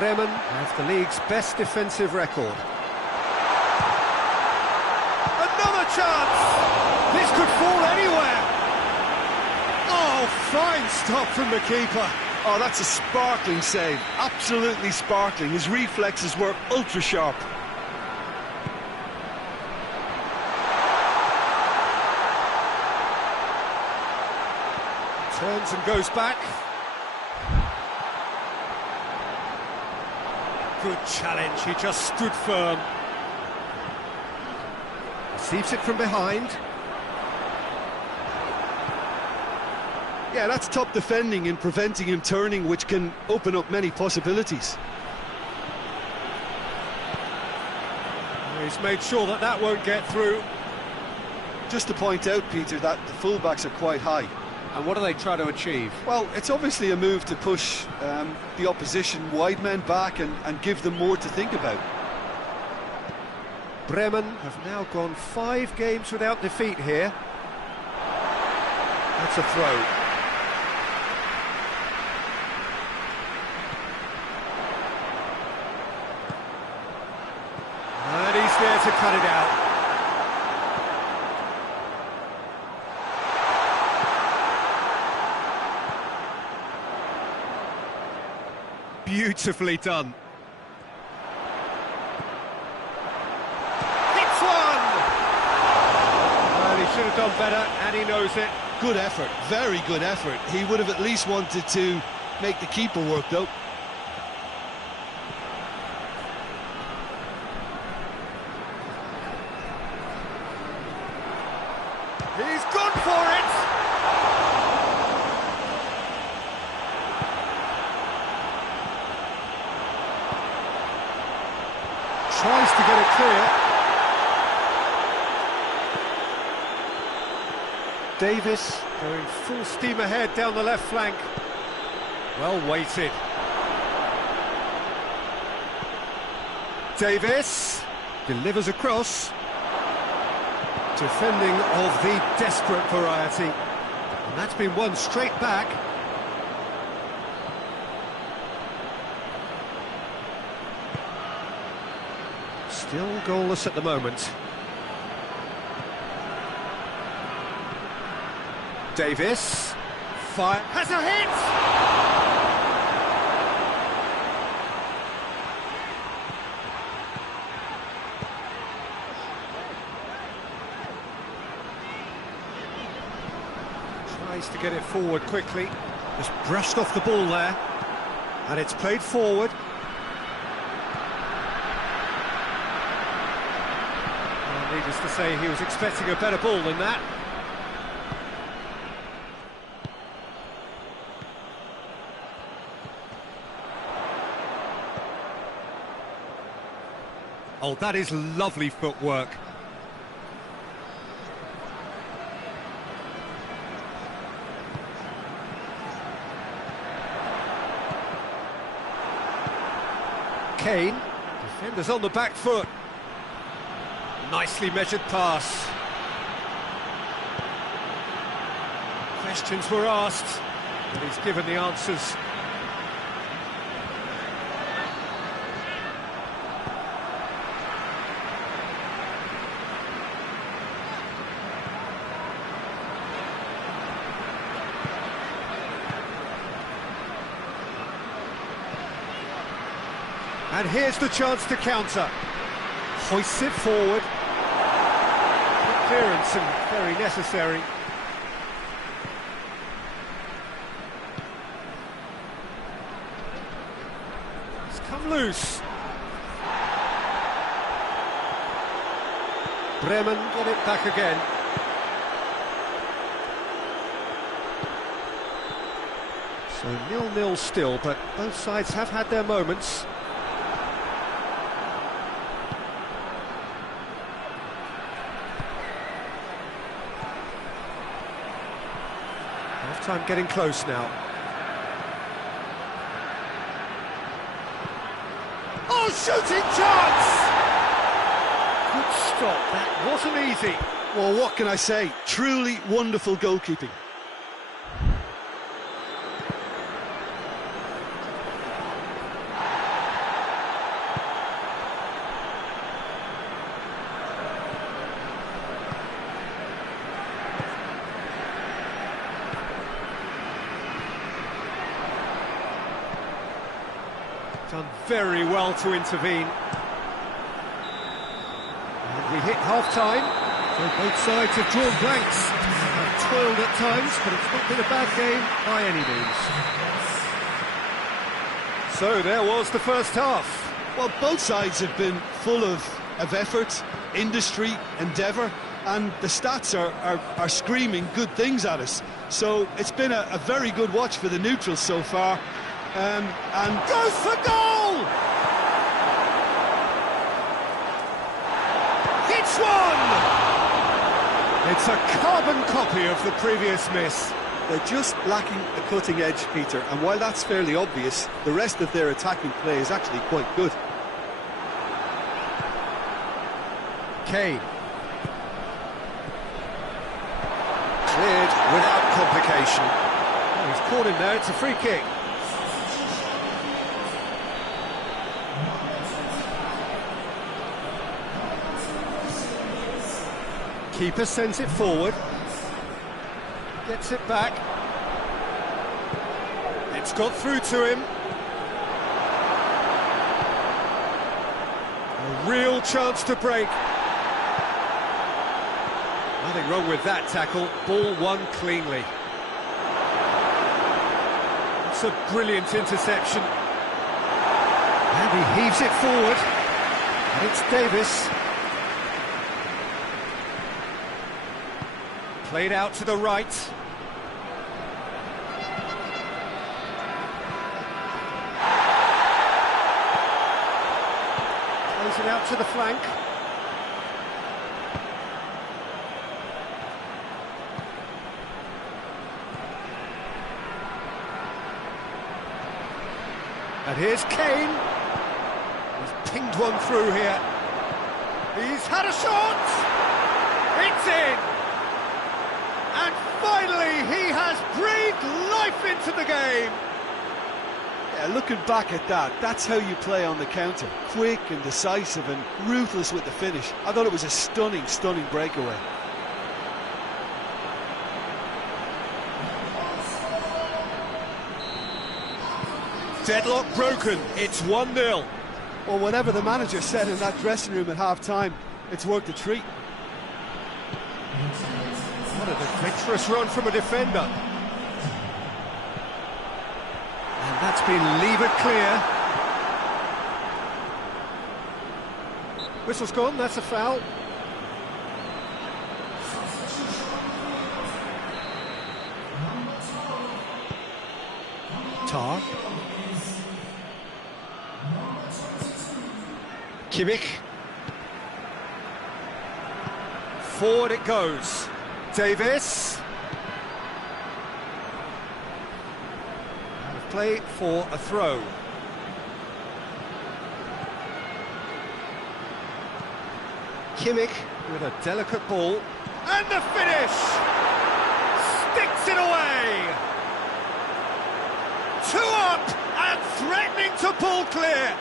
Bremen have the league's best defensive record. Another chance! This could fall anywhere! Oh, fine stop from the keeper. Oh, that's a sparkling save. Absolutely sparkling. His reflexes were ultra-sharp. Turns and goes back. Good challenge, he just stood firm. Receives it from behind. Yeah, that's top defending and preventing him turning, which can open up many possibilities. He's made sure that that won't get through. Just to point out, Peter, that the fullbacks are quite high. And what do they try to achieve? Well, it's obviously a move to push the opposition wide men back and give them more to think about. Bremen have now gone 5 games without defeat here. That's a throw. And he's there to cut it out. Beautifully done. Hits one! Well, he should have done better, and he knows it. Good effort, very good effort. He would have at least wanted to make the keeper work, though. He's gone for it! Tries to get it clear. Davis going full steam ahead down the left flank. Well weighted. Davis delivers across. Defending of the desperate variety. And that's been won straight back. Still goalless at the moment. Davis fire has a hit. Tries to get it forward quickly. Just brushed off the ball there, and it's played forward. Needless to say, he was expecting a better ball than that. Oh, that is lovely footwork. Kane, defenders on the back foot. Nicely measured pass. Questions were asked, but he's given the answers. And here's the chance to counter. Hoists it forward. Good clearance and very necessary. It's come loose. Bremen get it back again. So 0-0 still, but both sides have had their moments. Half-time getting close now. Oh, shooting chance! Good stop, that wasn't easy. Well, what can I say? Truly wonderful goalkeeping. Done very well to intervene. And we hit half-time. So both sides have drawn blanks. And toiled at times, but it's not been a bad game by any means. So there was the first half. Well, both sides have been full of effort, industry, endeavour, and the stats are screaming good things at us. So it's been a very good watch for the neutrals so far. And goes for goal! Hits one! It's a carbon copy of the previous miss. They're just lacking a cutting edge, Peter, and while that's fairly obvious, the rest of their attacking play is actually quite good. Kane. Cleared without complication. Oh, he's caught him there, it's a free kick. Keeper sends it forward. Gets it back. It's got through to him. A real chance to break. Nothing wrong with that tackle. Ball won cleanly. It's a brilliant interception. And he heaves it forward. And it's Davis. Played out to the right. Plays it out to the flank. And here's Kane. He's pinged one through here. He's had a shot! It's in! And finally, he has breathed life into the game. Yeah, looking back at that, that's how you play on the counter. Quick and decisive and ruthless with the finish. I thought it was a stunning, stunning breakaway. Deadlock broken, it's 1-0. Well, whatever the manager said in that dressing room at half-time, it's worked a treat. What an adventurous run from a defender. And that's been levered clear. Whistle's gone, that's a foul. Tar. Kimmich. Forward it goes. Davis. Play for a throw. Kimmich with a delicate ball. And the finish! Sticks it away! 2 up and threatening to pull clear.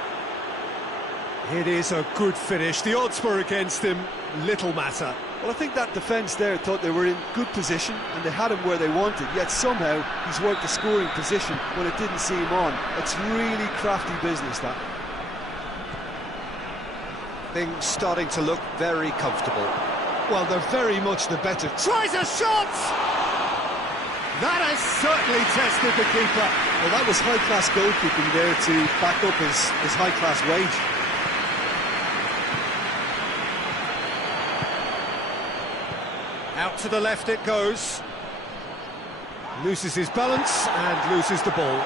It is a good finish. The odds were against him. Little matter. Well, I think that defence there thought they were in good position and they had him where they wanted, yet somehow he's worked the scoring position when it didn't seem on. It's really crafty business, that. Things starting to look very comfortable. Well, they're very much the better. Tries a shot! That has certainly tested the keeper. Well, that was high-class goalkeeping there to back up his high-class wage. Out to the left it goes. Loses his balance and loses the ball.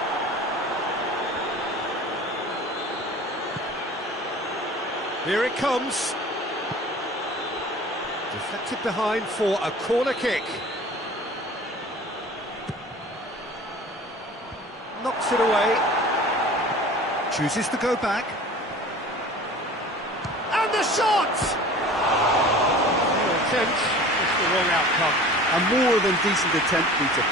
Here it comes. Deflected behind for a corner kick. Knocks it away. Chooses to go back. And the shot! No attempt. The wrong outcome. A more than decent attempt, Peter.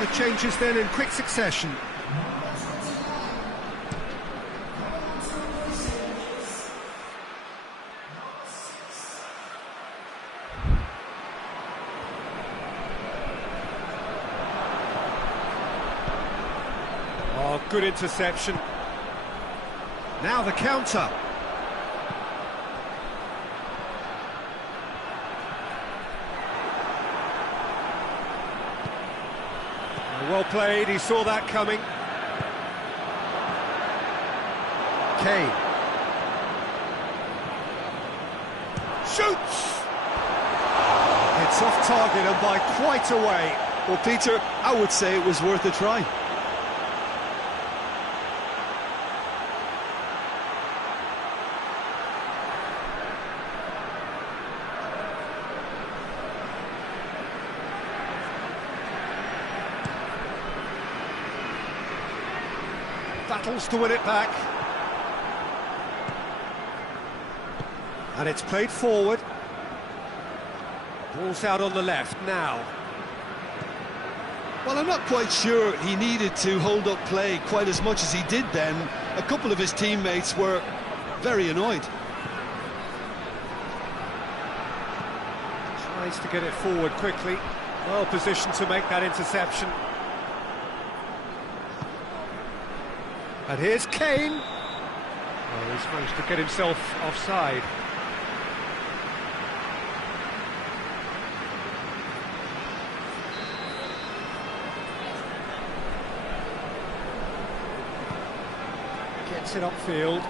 The changes then in quick succession. good interception. Now the counter. Well played, he saw that coming. Kane. Shoots! It's off target and by quite a way. Well, Peter, I would say it was worth a try. Battles to win it back. And it's played forward. Ball's out on the left now. Well, I'm not quite sure he needed to hold up play quite as much as he did then. A couple of his teammates were very annoyed. Tries to get it forward quickly. Well positioned to make that interception. And here's Kane. Oh, he's managed to get himself offside. Gets it upfield.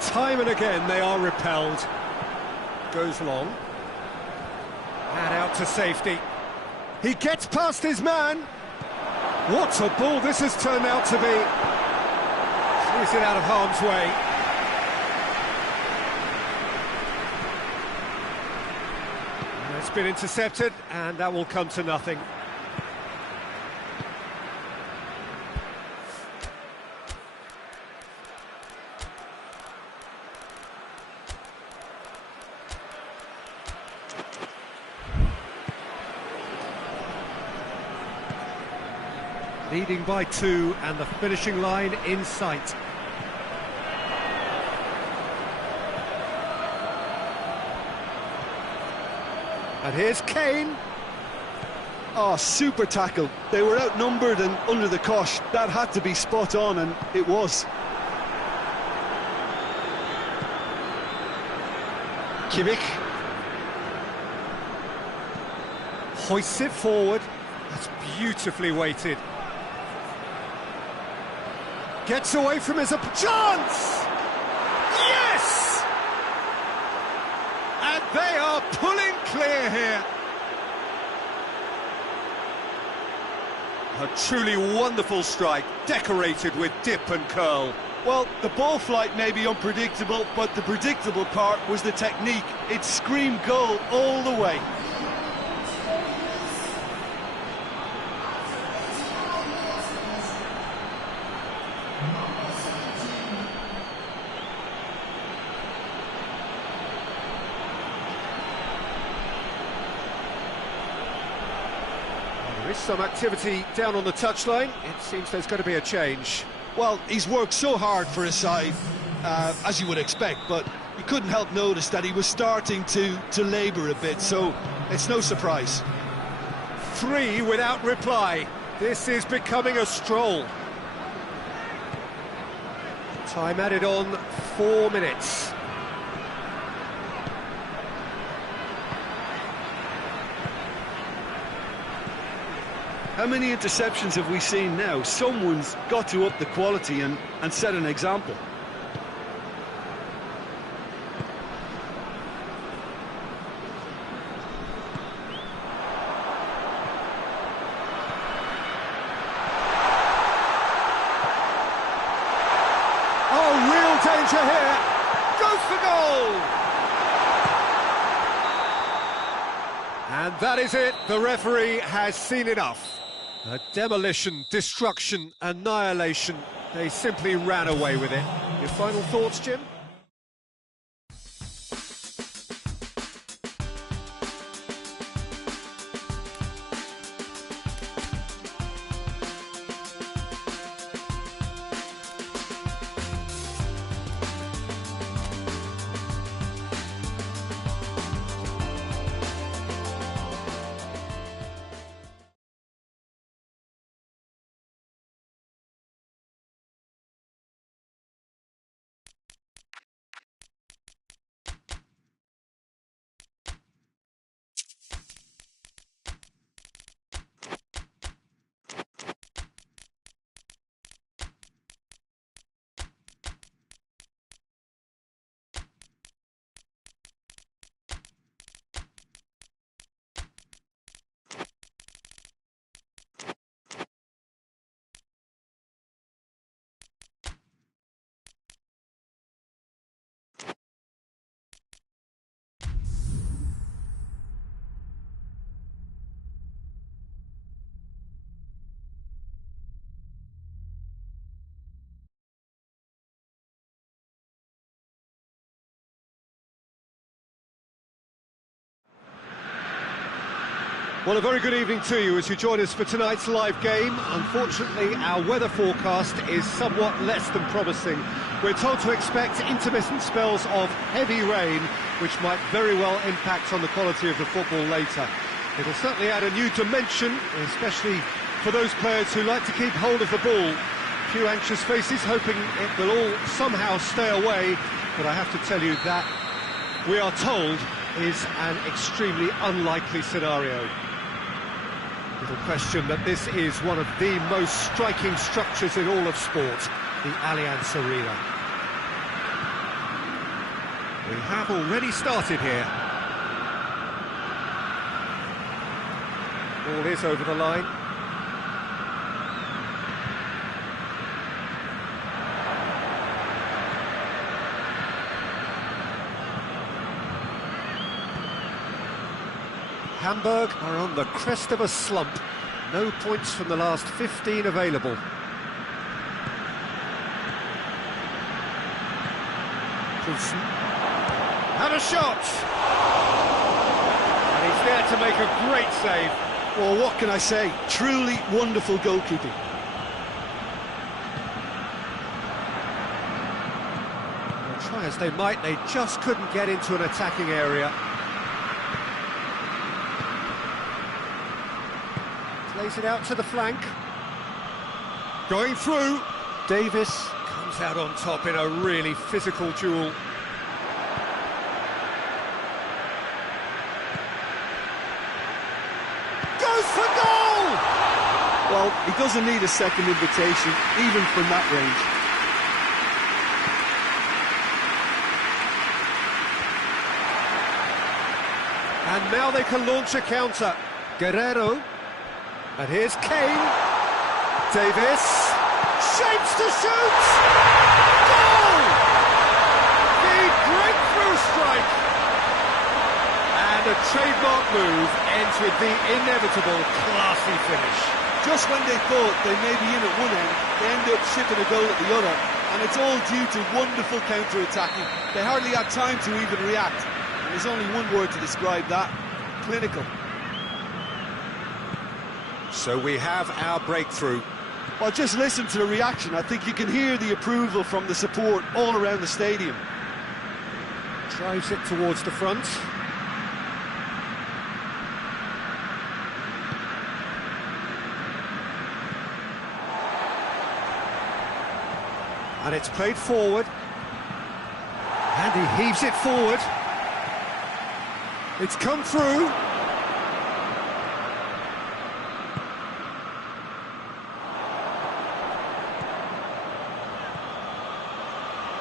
Time and again they are repelled. Goes long. And out to safety. He gets past his man. What a ball this has turned out to be. Clears it out of harm's way. And it's been intercepted, and that will come to nothing. Leading by 2 and the finishing line in sight. And here's Kane. Oh, super tackle. They were outnumbered and under the cosh. That had to be spot on, and it was. Kimmich. Hoists it forward. That's beautifully weighted. Gets away from his chance! Yes! And they are pulling clear here. A truly wonderful strike, decorated with dip and curl. Well, the ball flight may be unpredictable, but the predictable part was the technique. It screamed goal all the way. There is some activity down on the touchline. It seems there's going to be a change. Well, he's worked so hard for his side, as you would expect, but you couldn't help notice that he was starting to labour a bit, so it's no surprise. 3 without reply. This is becoming a stroll. Time added on, 4 minutes. How many interceptions have we seen now? Someone's got to up the quality and set an example. Oh, real danger here. Goes for goal. And that is it. The referee has seen enough. A demolition, destruction, annihilation. They simply ran away with it. Your final thoughts, Jim? Well, a very good evening to you as you join us for tonight's live game. Unfortunately, our weather forecast is somewhat less than promising. We're told to expect intermittent spells of heavy rain, which might very well impact on the quality of the football later. It'll certainly add a new dimension, especially for those players who like to keep hold of the ball. A few anxious faces hoping it will all somehow stay away, but I have to tell you that we are told is an extremely unlikely scenario. Little question that this is one of the most striking structures in all of sport, the Allianz Arena. We have already started here. Ball is over the line. Hamburg are on the crest of a slump. No points from the last 15 available. Poulsen. And a shot! And he's there to make a great save. Well, what can I say? Truly wonderful goalkeeping. Well, try as they might, they just couldn't get into an attacking area. Plays it out to the flank. Going through. Davis comes out on top in a really physical duel. Goes for goal! Well, he doesn't need a second invitation, even from that range. And now they can launch a counter. Guerrero. And here's Kane. Davis. Shapes to shoot! Goal! The breakthrough strike! And a trademark move ends with the inevitable classy finish. Just when they thought they may be in at one end, they end up shipping a goal at the other. And it's all due to wonderful counter-attacking. They hardly had time to even react. And there's only one word to describe that: clinical. So we have our breakthrough. Well, just listen to the reaction. I think you can hear the approval from the support all around the stadium. Drives it towards the front. And it's played forward. And he heaves it forward. It's come through.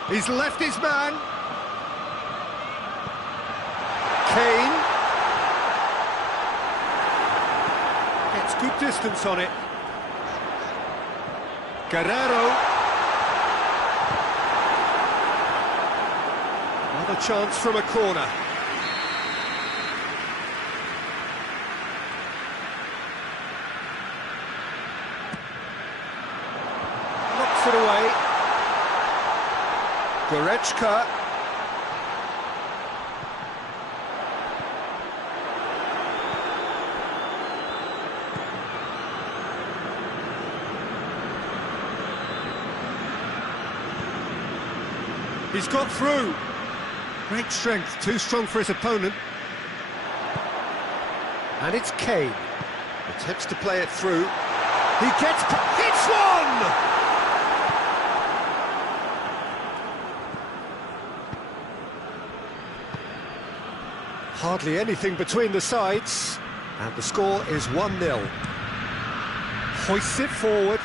He's left his man. Kane. Gets good distance on it. Guerrero. Another chance from a corner. Knocks it away. Goretzka. He's got through. Great strength, too strong for his opponent. And it's Kane. Attempts to play it through. He hits one! Hardly anything between the sides, and the score is 1-0. Hoists it forward.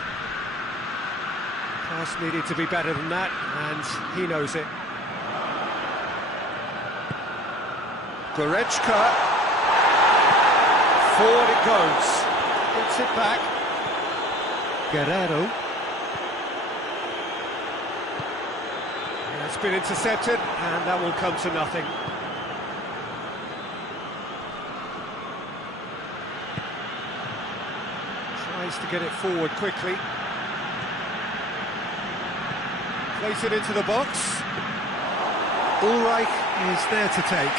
Pass needed to be better than that, and he knows it. Goretzka. Forward it goes. Gets it back. Guerrero. It's been intercepted, and that will come to nothing. Tries to get it forward quickly. Place it into the box. Ulreich is there to take.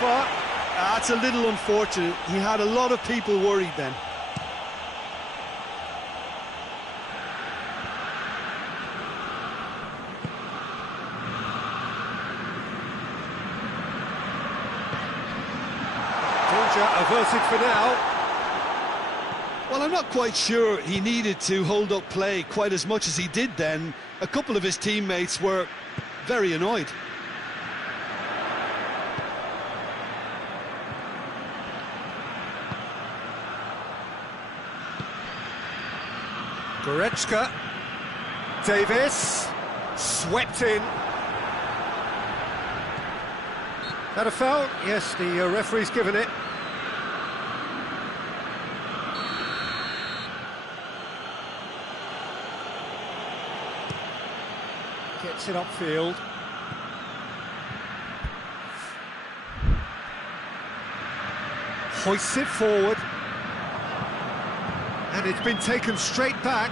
far. That's a little unfortunate. He had a lot of people worried then. Danger averted for now. Well, I'm not quite sure he needed to hold up play quite as much as he did then. A couple of his teammates were very annoyed. Goretzka. Davis. Swept in. That a foul? Yes, the referee's given it. Gets it upfield. Hoists it forward. And it's been taken straight back.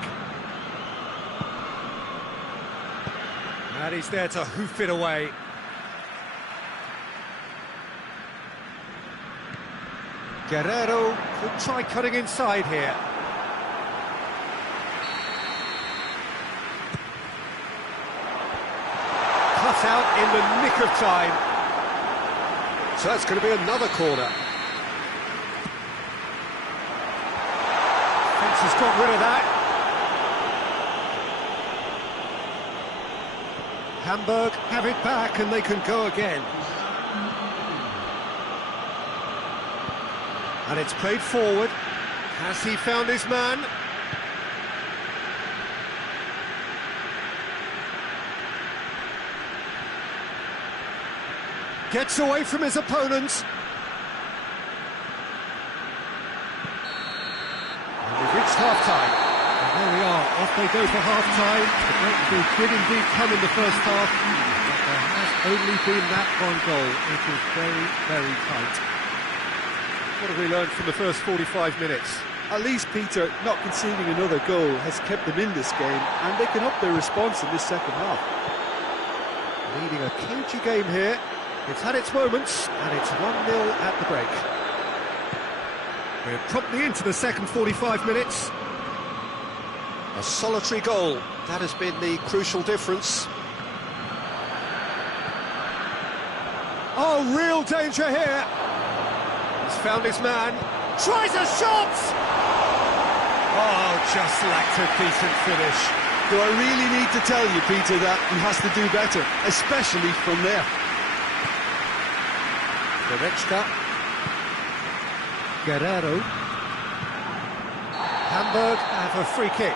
And he's there to hoof it away. Guerrero could try cutting inside here. Cut out in the nick of time. So that's going to be another corner. Fence has got rid of that. Hamburg have it back and they can go again. And it's played forward. Has he found his man? Gets away from his opponents. And we've reached half-time. And there we are, off they go for half-time. The breakthrough did indeed come in the first half, but there has only been that one goal. It is very, very tight. What have we learned from the first 45 minutes? At least, Peter, not conceding another goal has kept them in this game, and they can up their response in this second half. Leading a cagey game here. It's had its moments, and it's 1-0 at the break. We're promptly into the second 45 minutes. A solitary goal, that has been the crucial difference. Oh, real danger here. He's found his man. Tries a shot! Oh, just lacked a decent finish. Do I really need to tell you, Peter, that he has to do better, especially from there? Goretzka. Guerrero. Hamburg have a free kick.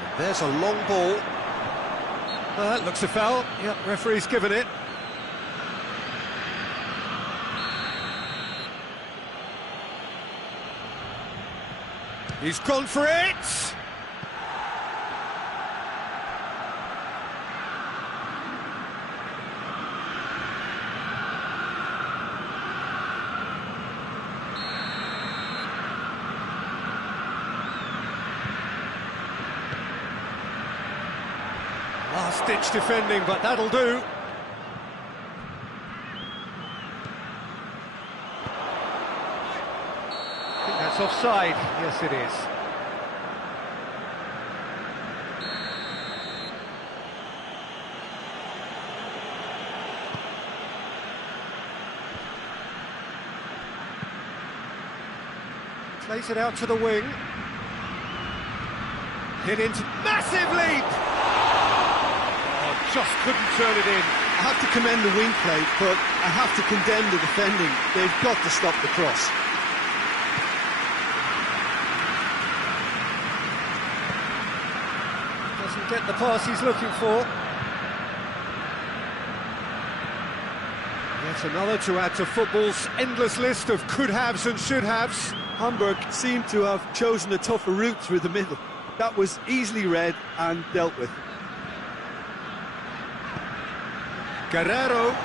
And there's a long ball. Looks a foul. Yep, referee's given it. He's gone for it! Last-ditch defending, but that'll do. I think that's offside. Yes, it is. Plays it out to the wing. Hit into massive leap! Oh, just couldn't turn it in. I have to commend the wing play, but I have to condemn the defending. They've got to stop the cross. Doesn't get the pass he's looking for. Yet another to add to football's endless list of could-haves and should-haves. Hamburg seemed to have chosen a tougher route through the middle. That was easily read and dealt with. Guerrero.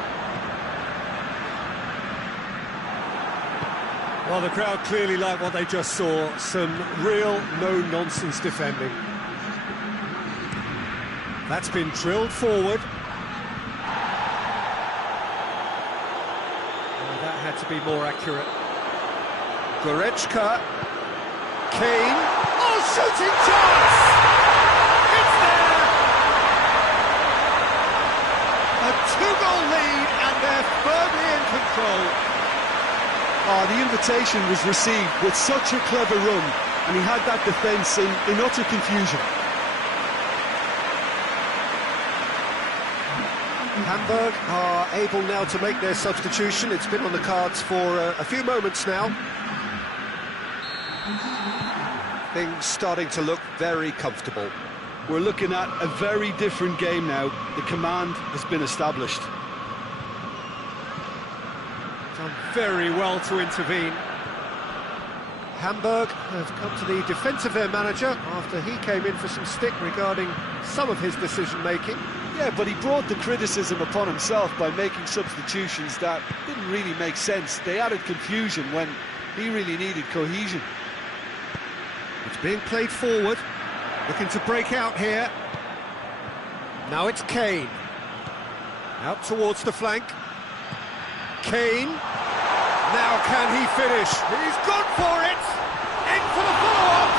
Well, the crowd clearly like what they just saw. Some real no-nonsense defending. That's been drilled forward. Oh, that had to be more accurate. Goretzka. Kane. Oh, shooting chance! It's there! A two-goal lead, and they're firmly in control. Oh, the invitation was received with such a clever run, and he had that defence in utter confusion. Hamburg are able now to make their substitution. It's been on the cards for a few moments now. Things starting to look very comfortable. We're looking at a very different game now. The command has been established. Done very well to intervene. Hamburg have come to the defence of their manager after he came in for some stick regarding some of his decision-making. Yeah, but he brought the criticism upon himself by making substitutions that didn't really make sense. They added confusion when he really needed cohesion. It's being played forward, looking to break out here. Now it's Kane. Out towards the flank. Kane. Now can he finish? He's gone for it! In for the follow-up!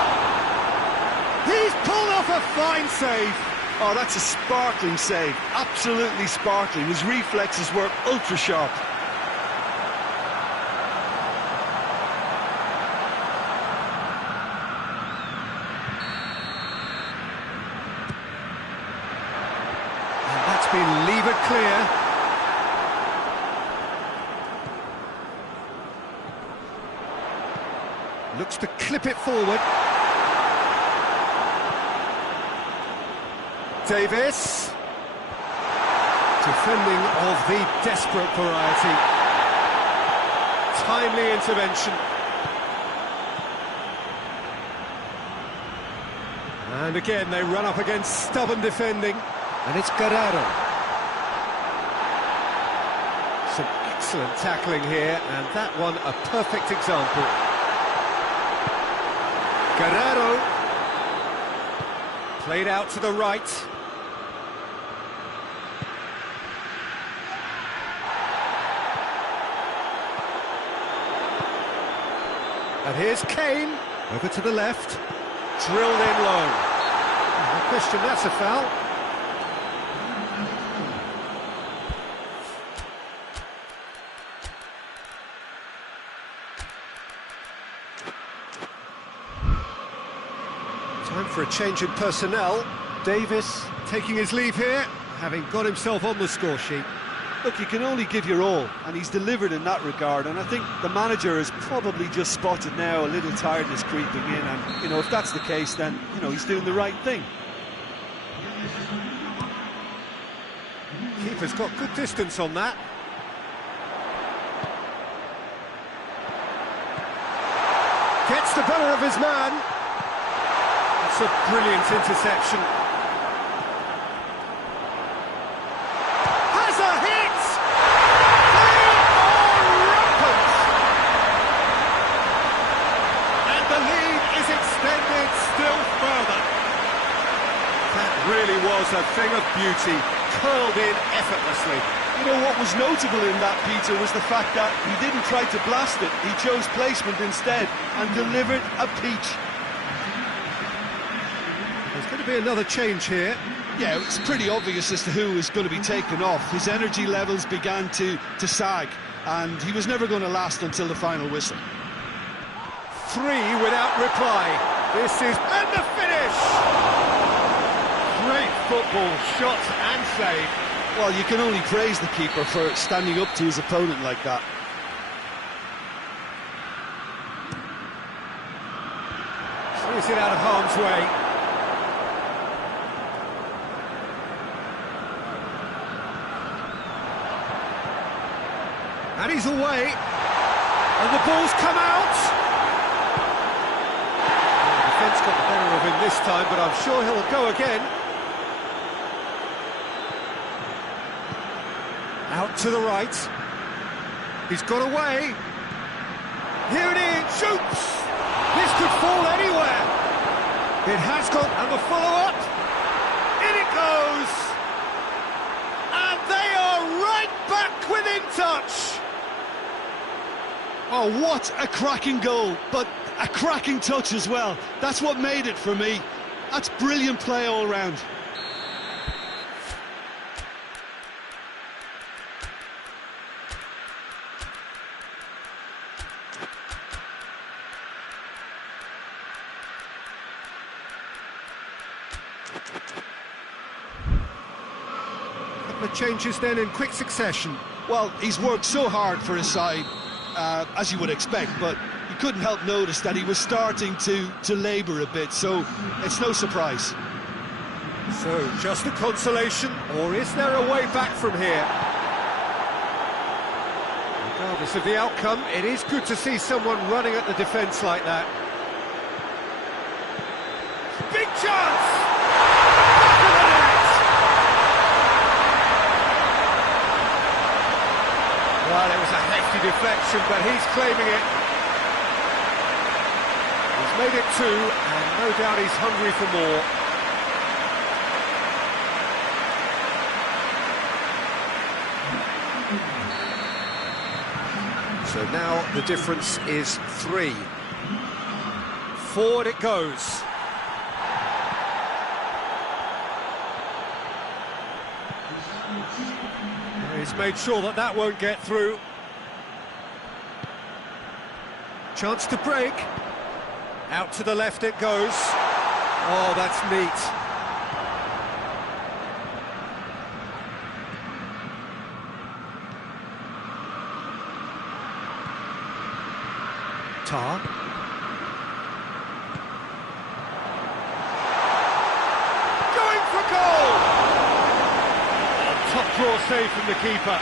He's pulled off a fine save. Oh, that's a sparkling save. Absolutely sparkling. His reflexes were ultra-sharp. And that's been levered clear. Looks to clip it forward. Davis. Defending of the desperate variety. Timely intervention. And again, they run up against stubborn defending. And it's Guerrero. Some excellent tackling here, and that one a perfect example. Guerrero. Played out to the right. And here's Kane, over to the left, drilled in low. No question, that's a foul. Time for a change in personnel. Davis taking his leave here, having got himself on the score sheet. Look, you can only give your all, and he's delivered in that regard, and I think the manager has probably just spotted now a little tiredness creeping in, and, you know, if that's the case, then, you know, he's doing the right thing. Keeper's got good distance on that. Gets the better of his man. It's a brilliant interception. Has a hit! They are rampant! And the lead is extended still further. That really was a thing of beauty, curled in effortlessly. You know, what was notable in that, Peter, was the fact that he didn't try to blast it. He chose placement instead and delivered a peach. There's going to be another change here. Yeah, it's pretty obvious as to who is going to be taken off. His energy levels began to sag, and he was never going to last until the final whistle. 3 without reply. This is... and the finish! Great football, shot and save. Well, you can only praise the keeper for standing up to his opponent like that. Squeeze it out of harm's way. And he's away. And the ball's come out. The defence got the better of him this time, but I'm sure he'll go again. Out to the right. He's got away. Here it is, shoots! This could fall anywhere. It has gone, and the follow-up. In it goes! And they are right back within touch! Oh, what a cracking goal, but a cracking touch as well. That's what made it for me. That's brilliant play all round. Couple of changes then in quick succession. Well, he's worked so hard for his side, as you would expect, but you couldn't help notice that he was starting to labour a bit, so it's no surprise. So, just a consolation, or is there a way back from here? Regardless of the outcome, it is good to see someone running at the defence like that. Big chance! Back of the net! Well, it was a hefty deflection, but he's claiming it. He's made it two, and no doubt he's hungry for more. So now the difference is 3. Forward it goes. He's made sure that that won't get through. Chance to break. Out to the left it goes. Oh, that's neat. Tar. Going for goal! A top draw save from the keeper.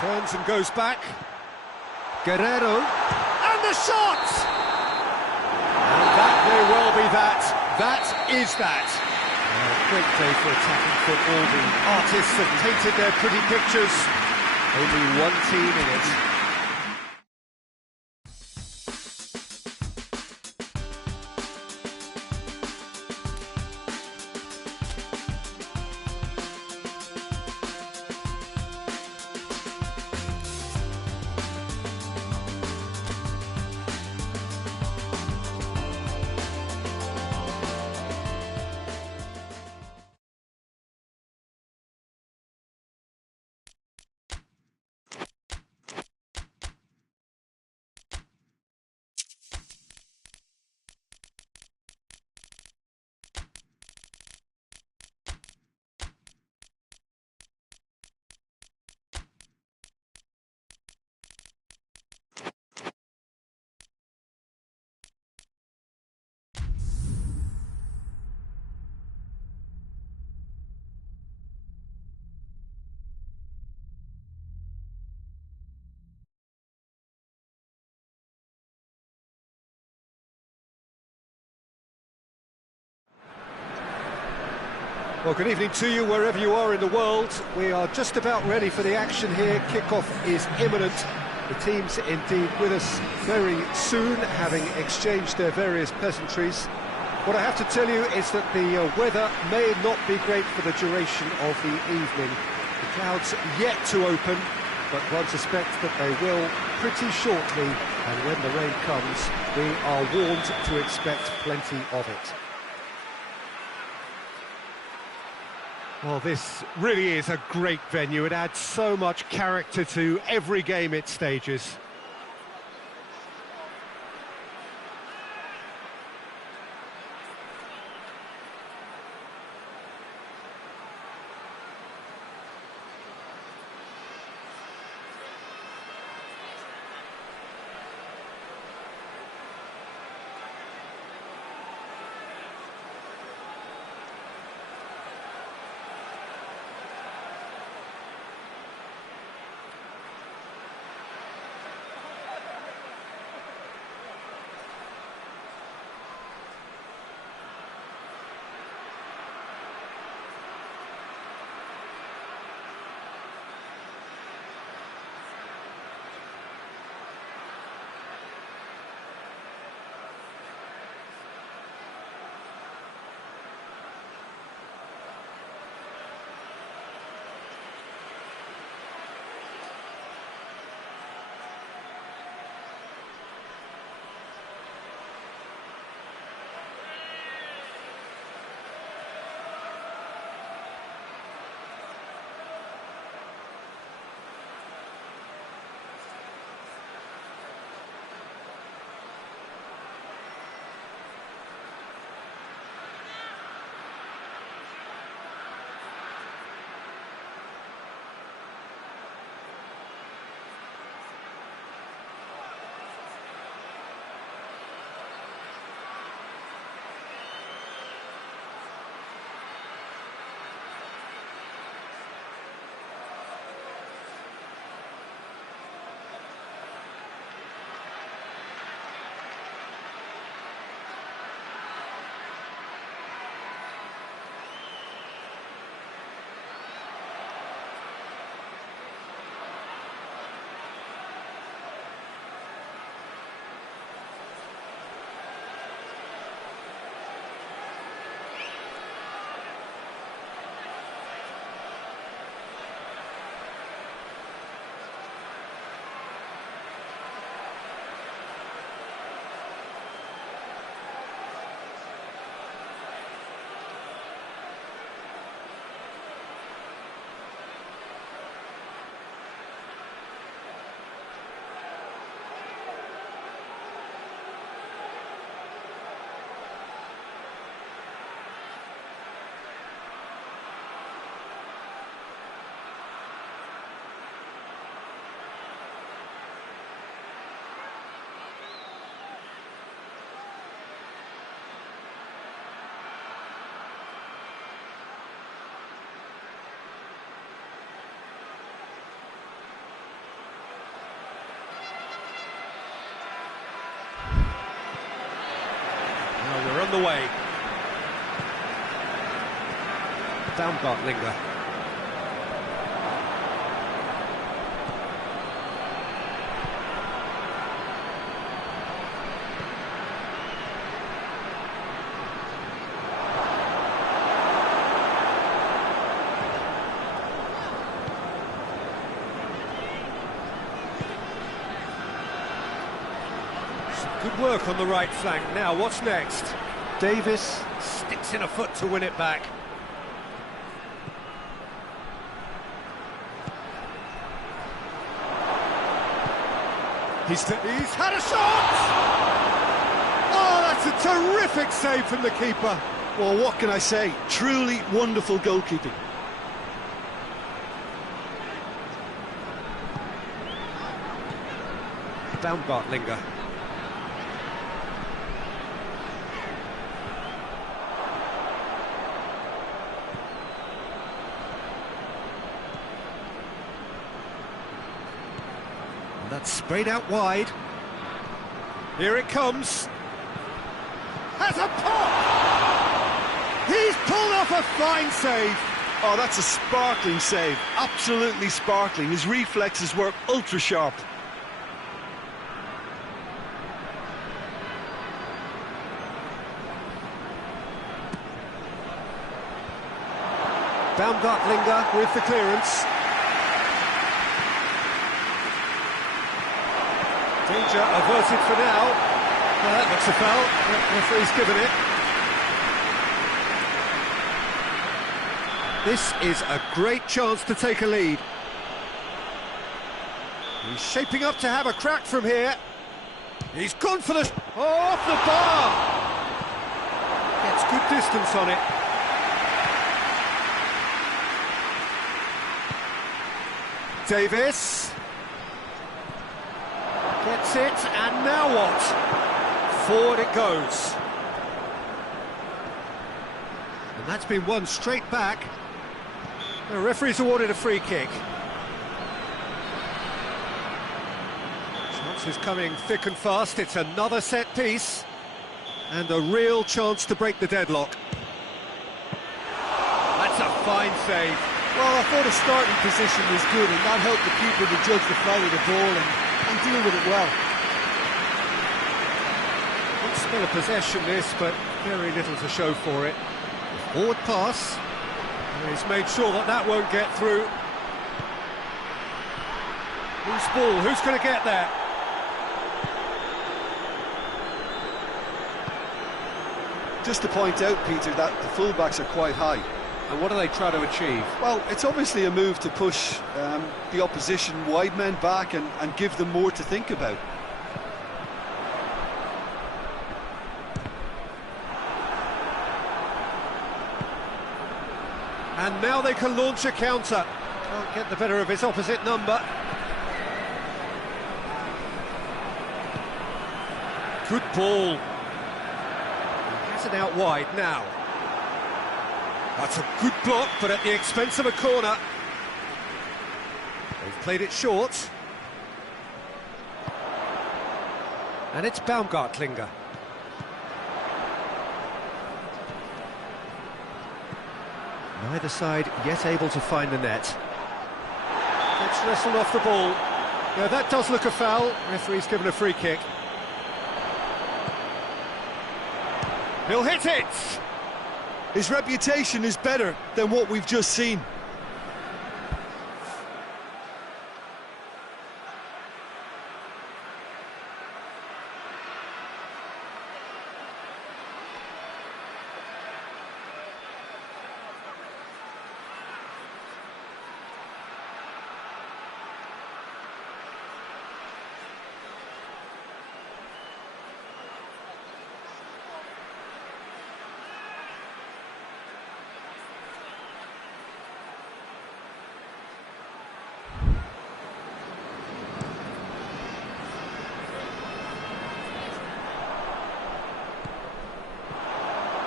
Turns and goes back. Guerrero. And the shot! And that may well be that. That is that. Great day for attacking football. The artists have painted their pretty pictures. Only one team in it. Well, good evening to you wherever you are in the world. We are just about ready for the action here. Kick-off is imminent. The teams indeed with us very soon, having exchanged their various pleasantries. What I have to tell you is that the weather may not be great for the duration of the evening. The clouds yet to open, but one suspects that they will pretty shortly, and when the rain comes, we are warned to expect plenty of it. Well, this really is a great venue. It adds so much character to every game it stages. underway. Baumgartlinger. Good work on the right flank. Now, what's next? Davis sticks in a foot to win it back. He's had a shot! Oh, that's a terrific save from the keeper. Well, what can I say? Truly wonderful goalkeeping. Baumgartlinger. And that's sprayed out wide. Here it comes. Has a pop! He's pulled off a fine save. Oh, that's a sparkling save. Absolutely sparkling. His reflexes were ultra sharp. Baumgartlinger with the clearance. Danger averted for now. That looks a foul. The referee's given it. This is a great chance to take a lead. He's shaping up to have a crack from here. He's gone for the... Oh, off the bar! Gets good distance on it. Davis gets it, and now what? Forward it goes. And that's been won straight back. The referee's awarded a free kick. Chances coming thick and fast. It's another set piece. And a real chance to break the deadlock. That's a fine save. Well, I thought his starting position was good, and that helped the keeper to judge the flight of the ball and deal with it well. Good spell of possession this, but very little to show for it. Forward pass. And he's made sure that that won't get through. Loose ball, who's going to get there? Just to point out, Peter, that the fullbacks are quite high. And what do they try to achieve? Well, it's obviously a move to push the opposition wide men back and give them more to think about. And now they can launch a counter. Can't get the better of his opposite number. Good ball. He has it out wide now. That's a good block, but at the expense of a corner. They've played it short. And it's Baumgartlinger. Neither side yet able to find the net. Gets wrestled off the ball. Yeah, that does look a foul. Referee's given a free kick. He'll hit it! His reputation is better than what we've just seen.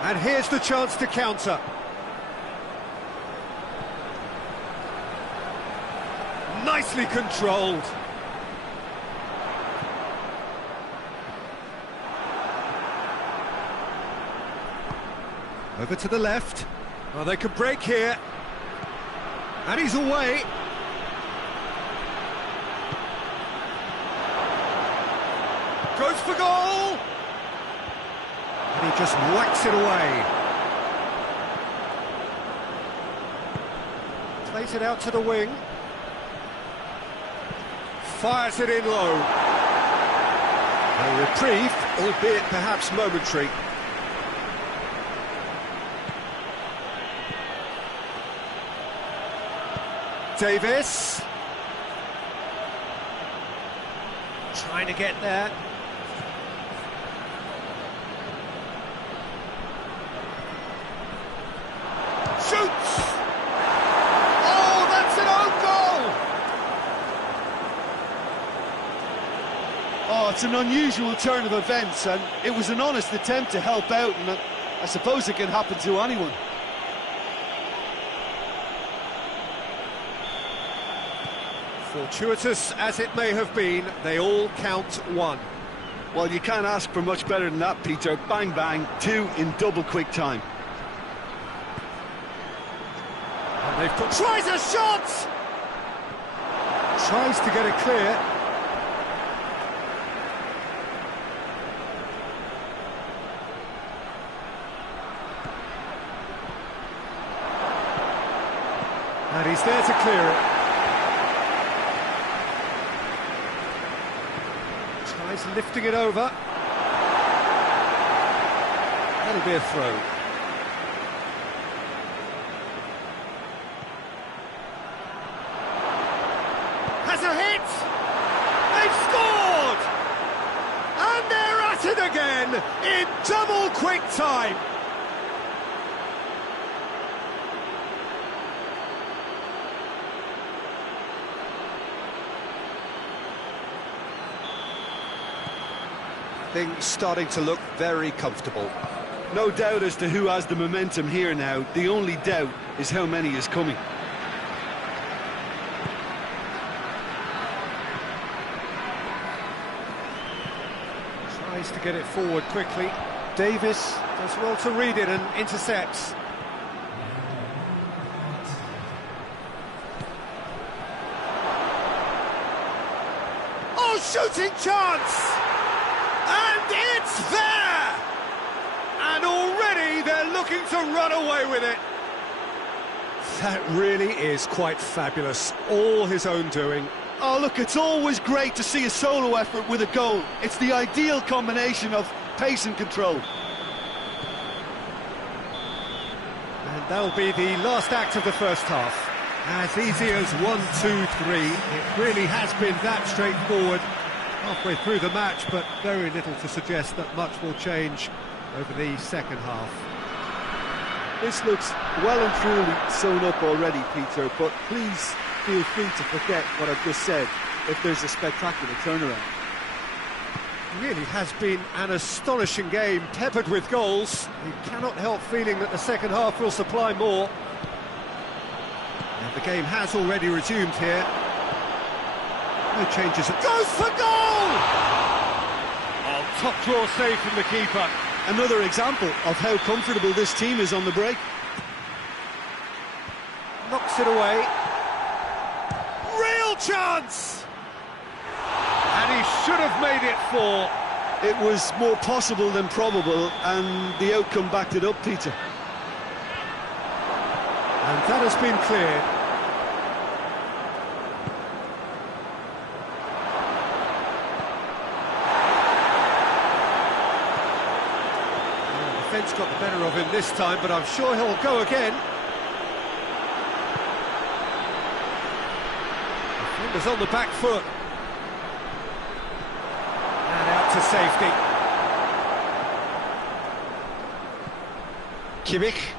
And here's the chance to counter. Nicely controlled. Over to the left. Oh, they can break here. And he's away. Goes for goal! And he just whacks it away. Plays it out to the wing. Fires it in low. A reprieve, albeit perhaps momentary. Davis. Trying to get there. Shoots! Oh, that's an own goal! Oh, it's an unusual turn of events, and it was an honest attempt to help out, and I suppose it can happen to anyone. Fortuitous as it may have been, they all count one. Well, you can't ask for much better than that, Peter. Bang, bang, two in double quick time. And they've put... Tries a shot! Tries to get it clear. And he's there to clear it. Tries lifting it over. That'll be a throw. Has a hit! They've scored! And they're at it again in double quick time. Things starting to look very comfortable. No doubt as to who has the momentum here now. The only doubt is how many is coming. Tries to get it forward quickly. Davis does well to read it and intercepts. Oh, shooting chance! And it's there! And already they're looking to run away with it. That really is quite fabulous. All his own doing. Oh, look, it's always great to see a solo effort with a goal. It's the ideal combination of pace and control. And that'll be the last act of the first half. As easy as 1, 2, 3. It really has been that straightforward. Halfway through the match, but very little to suggest that much will change over the second half. This looks well and truly sewn up already, Peter, but please feel free to forget what I've just said if there's a spectacular turnaround. It really has been an astonishing game, peppered with goals. You cannot help feeling that the second half will supply more. And the game has already resumed here. No changes. Goes for goal! Oh, top draw save from the keeper. Another example of how comfortable this team is on the break. Knocks it away. Real chance! And he should have made it 4. It was more possible than probable, and the outcome backed it up, Peter. And that has been cleared. Defence got the better of him this time, but I'm sure he'll go again. Defender's on the back foot. And out to safety. Kimmich.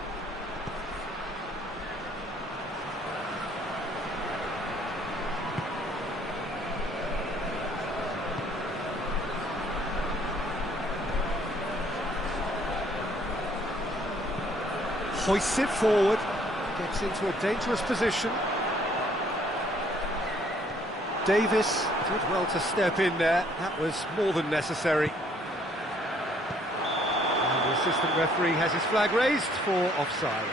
Hoists it forward, gets into a dangerous position. Davis did well to step in there, that was more than necessary. And was assistant referee has his flag raised for offside.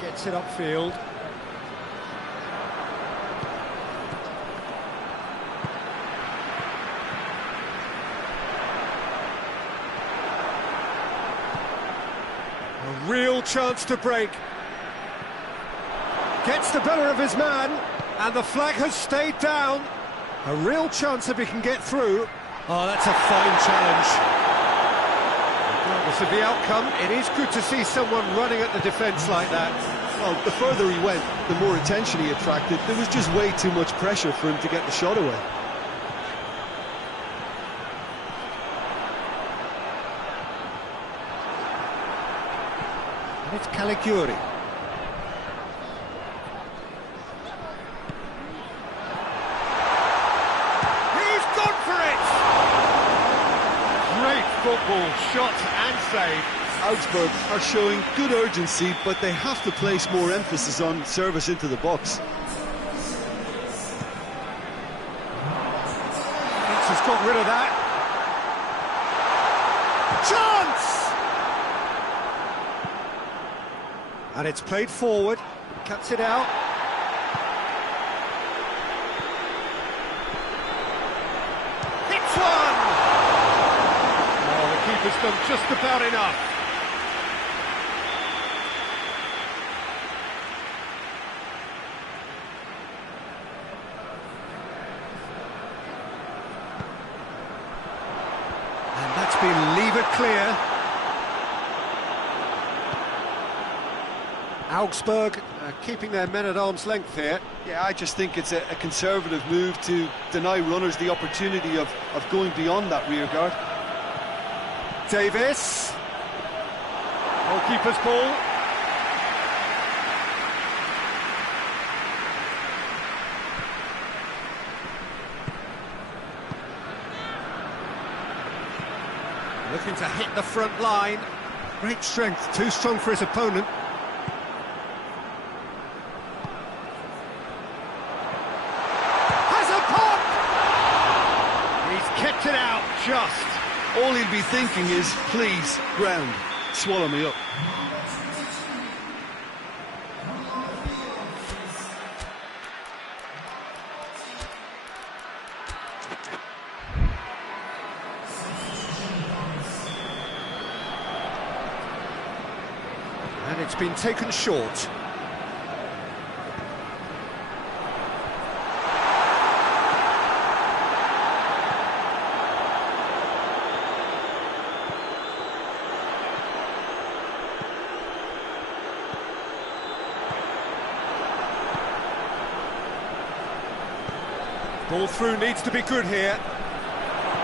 Gets it upfield. A real chance to break. Gets the better of his man, and the flag has stayed down. A real chance if he can get through. Oh, that's a fine challenge. Regardless of the outcome, it is good to see someone running at the defence like that. Well, the further he went, the more attention he attracted. There was just way too much pressure for him to get the shot away. And it's Caligiuri. Football, shot and save. Augsburg are showing good urgency, but they have to place more emphasis on service into the box. Has got rid of that. Chance! And it's played forward, cuts it out. Hits one! Keeper's done just about enough. And that's been levered clear. Augsburg keeping their men at arm's length here. Yeah, I just think it's a conservative move to deny runners the opportunity of going beyond that rear guard. Davis, goalkeeper's ball. Looking to hit the front line. Great strength, too strong for his opponent. Has a pop! He's kept it out just. All he'll be thinking is, please, ground, swallow me up. And it's been taken short. Ball through needs to be good here.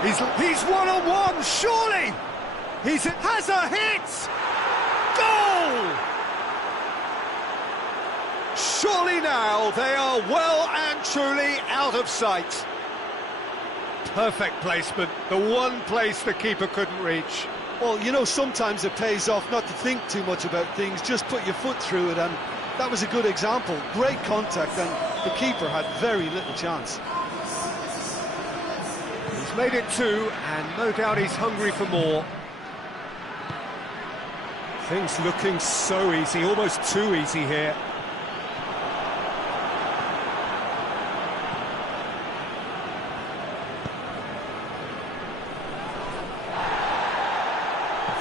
He's one-on-one, surely! Has a hit! Goal! Surely now they are well and truly out of sight. Perfect placement, the one place the keeper couldn't reach. Well, you know, sometimes it pays off not to think too much about things, just put your foot through it, and that was a good example. Great contact, and the keeper had very little chance. He's made it two, and no doubt he's hungry for more. Things looking so easy, almost too easy here.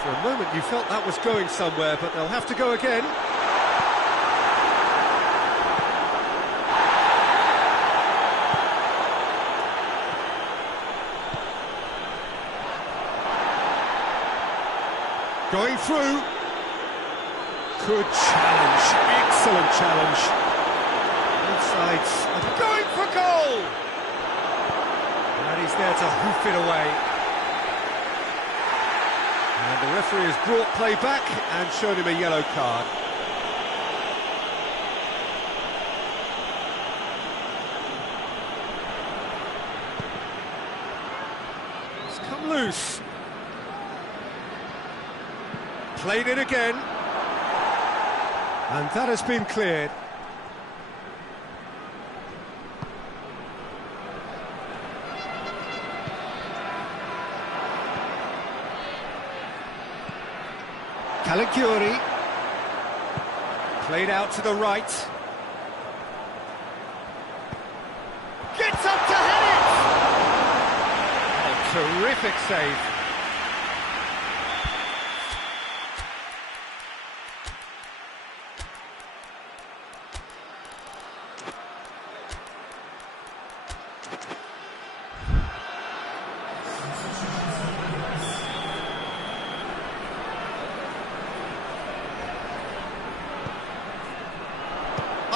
For a moment you felt that was going somewhere, but they'll have to go again. Going through. Good challenge, excellent challenge. Both sides are going for goal! And he's there to hoof it away. And the referee has brought play back and shown him a yellow card. It's come loose. Played it again. And that has been cleared. Caligiuri. Played out to the right. Gets up to head it! Oh, terrific save.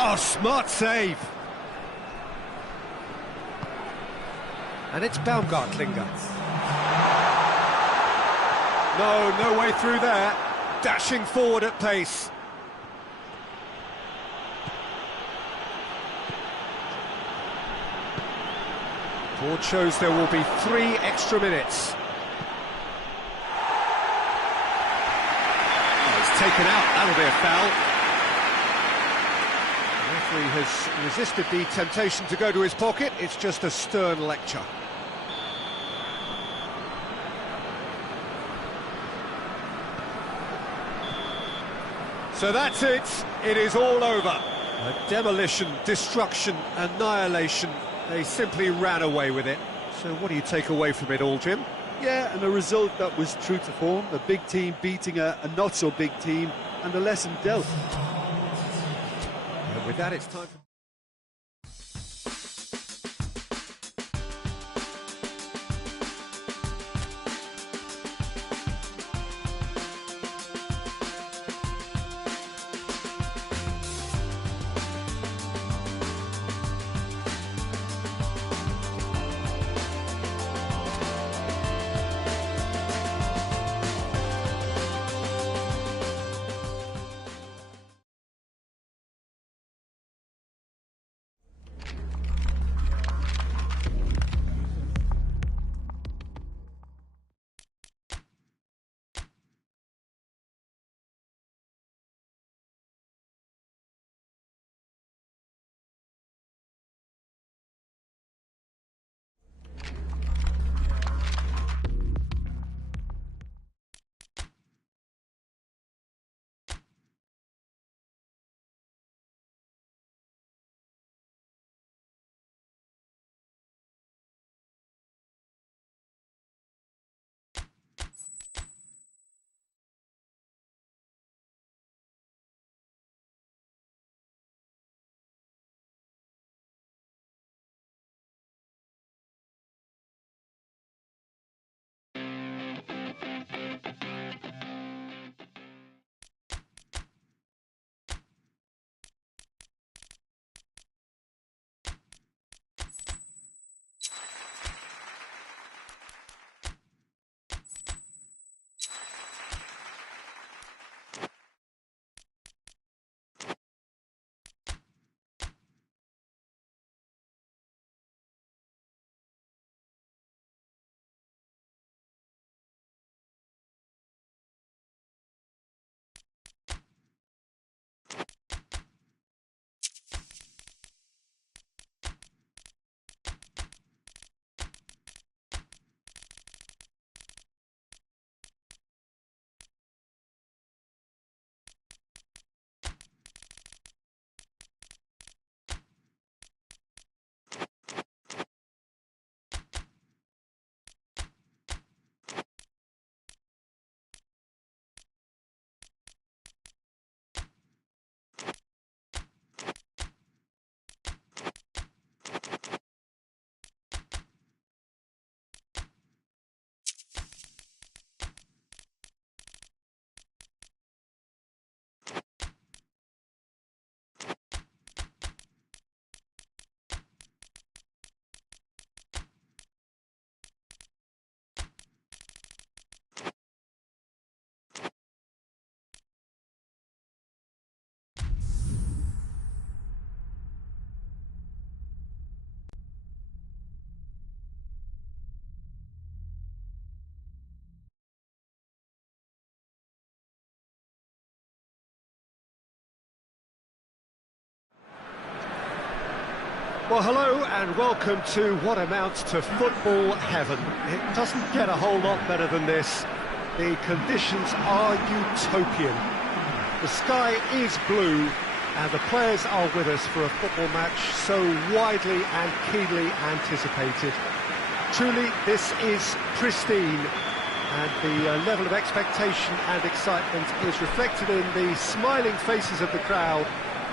Oh, smart save. And it's Baumgartlinger. No way through there. Dashing forward at pace. Board shows there will be 3 extra minutes. Oh, it's taken out. That'll be a foul. The referee has resisted the temptation to go to his pocket. It's just a stern lecture. So that's it. It is all over. A demolition, destruction, annihilation. They simply ran away with it. So what do you take away from it all, Jim? Yeah, and a result that was true to form. A big team beating a not-so-big team, and a lesson dealt. And with that, it's time for... Well, hello and welcome to what amounts to football heaven. It doesn't get a whole lot better than this. the conditions are utopian. The sky is blue, and the players are with us for a football match so widely and keenly anticipated. Truly, this is pristine, and the level of expectation and excitement is reflected in the smiling faces of the crowd.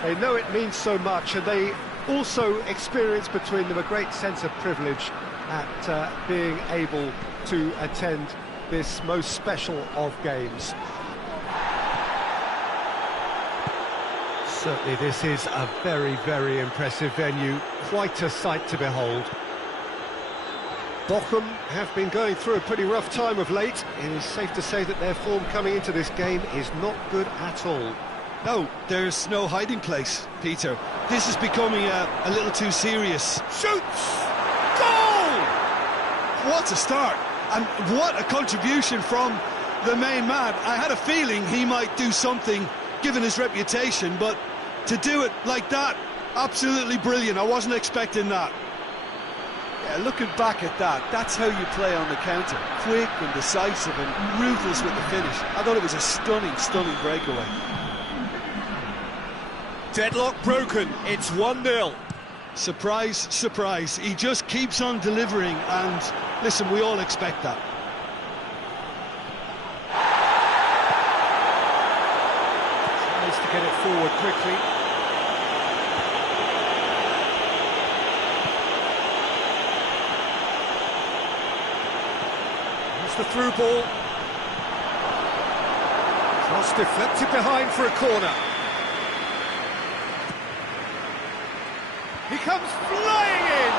They know it means so much, and they also experience between them a great sense of privilege at being able to attend this most special of games. Certainly this is a very, very impressive venue, quite a sight to behold. Bochum have been going through a pretty rough time of late. It is safe to say that their form coming into this game is not good at all. No, there's no hiding place, Peter. This is becoming a little too serious. Shoots! Goal! What a start! And what a contribution from the main man. I had a feeling he might do something, given his reputation, but to do it like that, absolutely brilliant. I wasn't expecting that. Yeah, looking back at that, that's how you play on the counter. Quick and decisive and ruthless with the finish. I thought it was a stunning, stunning breakaway. Deadlock broken, it's 1-0. Surprise, surprise. He just keeps on delivering, and listen, we all expect that. Tries to get it forward quickly. Here's the through ball. Cross deflected behind for a corner. He comes flying in!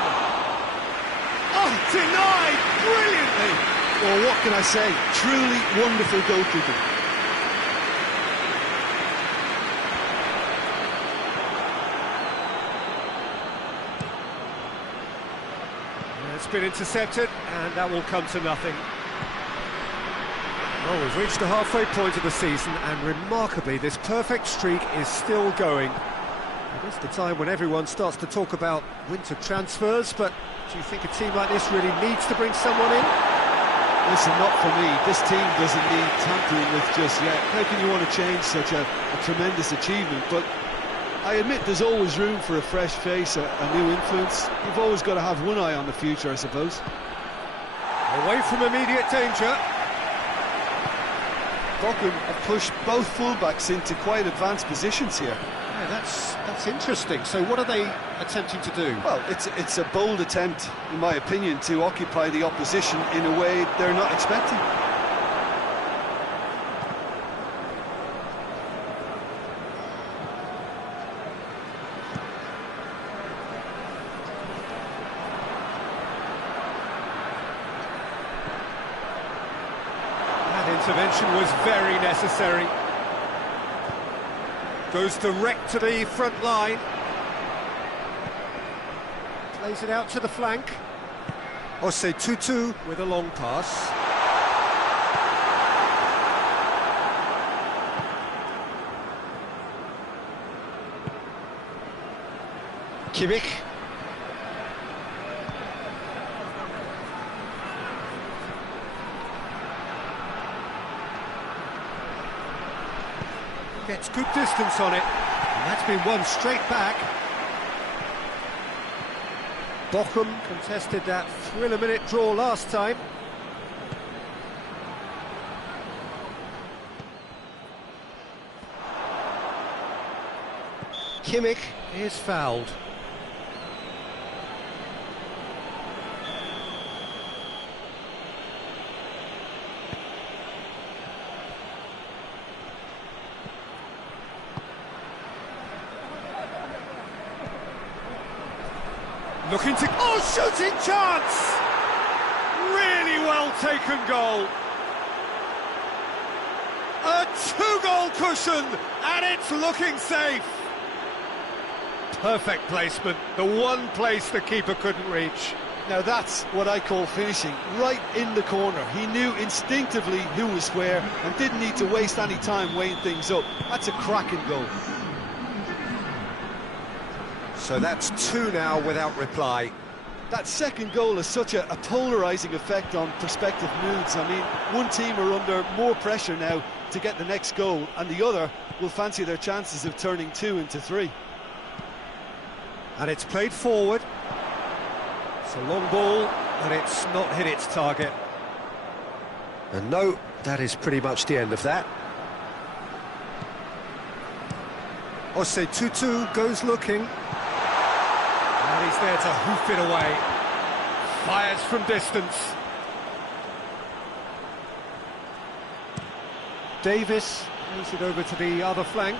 Oh, denied brilliantly! Well, what can I say? Truly wonderful goalkeeping. It's been intercepted, and that will come to nothing. Well, we've reached the halfway point of the season, and remarkably, this perfect streak is still going. It is the time when everyone starts to talk about winter transfers, but do you think a team like this really needs to bring someone in? Listen, not for me. This team doesn't need tampering with just yet. How can you want to change such a tremendous achievement? But I admit there's always room for a fresh face, a new influence. You've always got to have one eye on the future, I suppose. Away from immediate danger. Bochum have pushed both fullbacks into quite advanced positions here. Yeah, that's interesting. So what are they attempting to do? Well, it's a bold attempt, in my opinion, to occupy the opposition in a way they're not expecting. That intervention was very necessary. Goes direct to the front line. Plays it out to the flank. Ose Tutu with a long pass. Kimmich. Gets good distance on it, and that's been won straight back. Bochum contested that thriller-minute draw last time. Kimmich is fouled. Looking to... Oh, shooting chance! Really well taken goal. A two-goal cushion, and it's looking safe. Perfect placement, the one place the keeper couldn't reach. Now that's what I call finishing, right in the corner. He knew instinctively who was where and didn't need to waste any time weighing things up. That's a cracking goal. So that's two now without reply. That second goal has such a polarising effect on prospective moods. I mean, one team are under more pressure now to get the next goal, and the other will fancy their chances of turning 2 into 3. And it's played forward. It's a long ball, and it's not hit its target. And no, that is pretty much the end of that. Fc 2-2 goes looking. And he's there to hoof it away. Fires from distance. Davis moves it over to the other flank.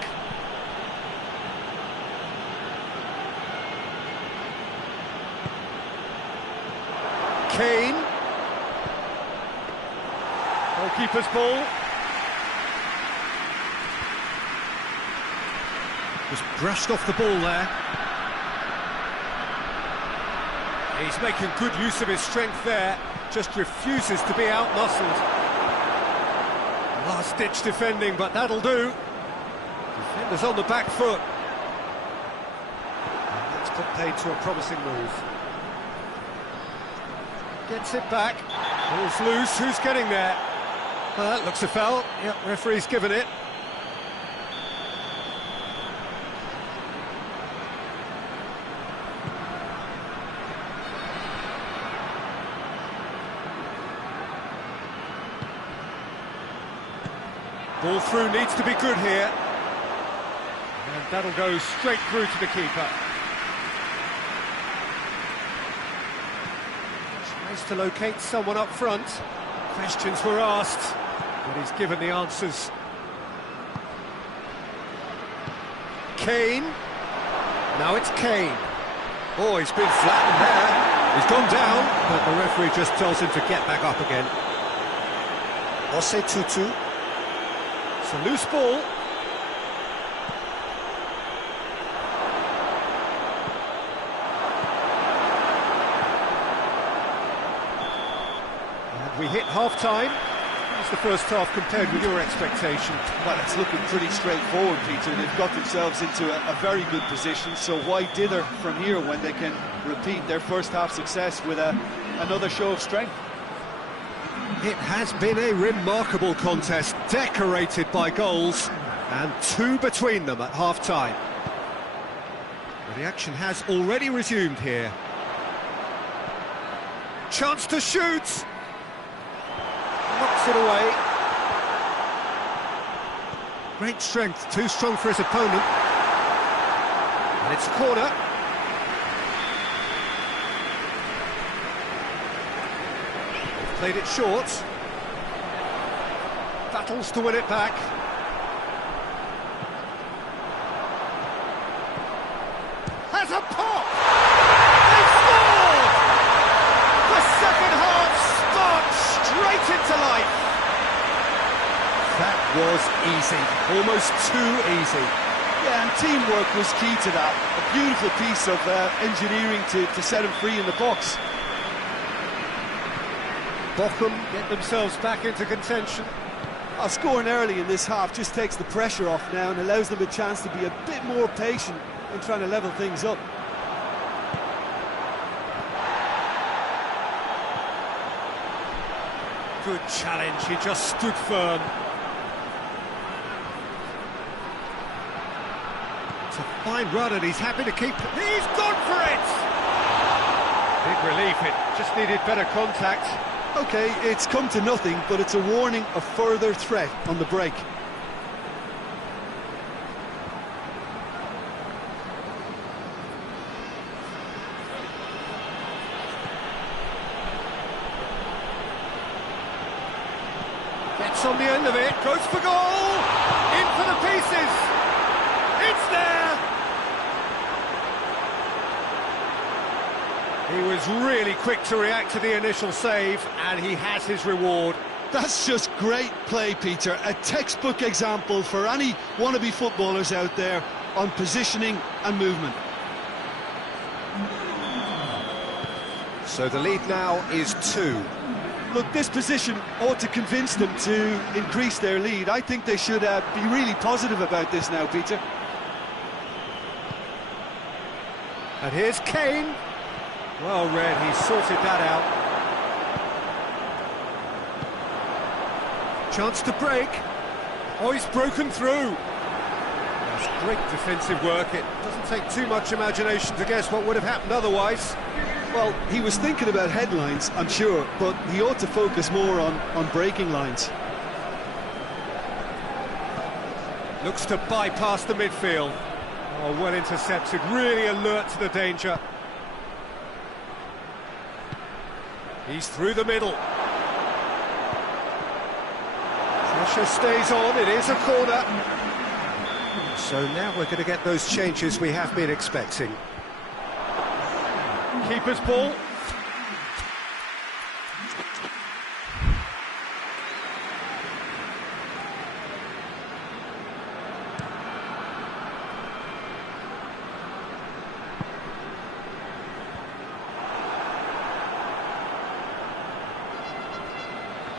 Kane. Goalkeeper's ball. Just brushed off the ball there. He's making good use of his strength there. Just refuses to be outmuscled. Last-ditch defending, but that'll do. Defender's on the back foot. And that's put paid to a promising move. Gets it back. Ball's loose. Who's getting there? That looks a foul. Yep, referee's given it. Ball through needs to be good here. And that'll go straight through to the keeper. Tries to locate someone up front. Questions were asked, but he's given the answers. Kane. Now it's Kane. Oh, he's been flattened there. He's gone down, but the referee just tells him to get back up again. Fc 2-2. It's a loose ball. And we hit half-time. How's the first half compared with your expectations? Well, it's looking pretty straightforward, Peter. They've got themselves into a very good position, so why dither from here when they can repeat their first half success with another show of strength? It has been a remarkable contest, decorated by goals, and 2 between them at half-time. Well, the action has already resumed here. Chance to shoot! Knocks it away. Great strength, too strong for his opponent. And it's a corner. Played it short. Battles to win it back. Has a pop! They scored! The second half sparked straight into life. That was easy, almost too easy. Yeah, and teamwork was key to that. A beautiful piece of engineering to set him free in the box. Bochum get themselves back into contention. Scoring early in this half just takes the pressure off now and allows them a chance to be a bit more patient in trying to level things up. Good challenge, he just stood firm. It's a fine run and he's happy to keep... He's gone for it! Big relief, it just needed better contact. OK, it's come to nothing, but it's a warning of further threat on the break. Gets on the end of it, goes for goal! In for the pieces! It's there! He was really quick to react to the initial save, and he has his reward. That's just great play, Peter. A textbook example for any wannabe footballers out there on positioning and movement. So the lead now is 2. Look, this position ought to convince them to increase their lead. I think they should be really positive about this now, Peter. And here's Kane. Well read, he sorted that out. Chance to break. Oh, he's broken through. That's great defensive work. It doesn't take too much imagination to guess what would have happened otherwise. Well, he was thinking about headlines, I'm sure, but he ought to focus more on breaking lines. Looks to bypass the midfield. Oh, well intercepted, really alert to the danger. He's through the middle. Pressure stays on, it is a corner. So now we're going to get those changes we have been expecting. Keeper's ball.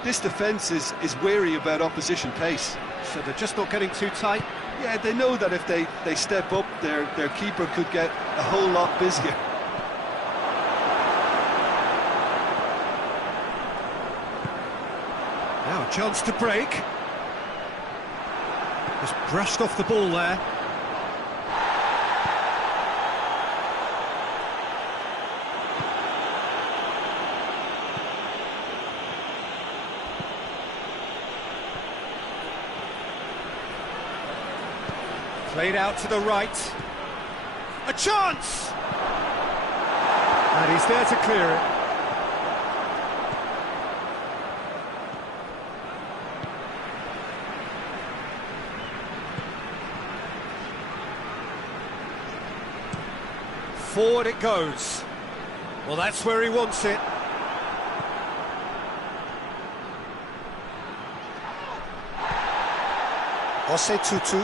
This defence is wary about opposition pace. So they're just not getting too tight. Yeah, they know that if they step up, their keeper could get a whole lot busier. Now a chance to break. Just brushed off the ball there. Played out to the right. A chance! And he's there to clear it. Forward it goes. Well, that's where he wants it. Ose Tutu.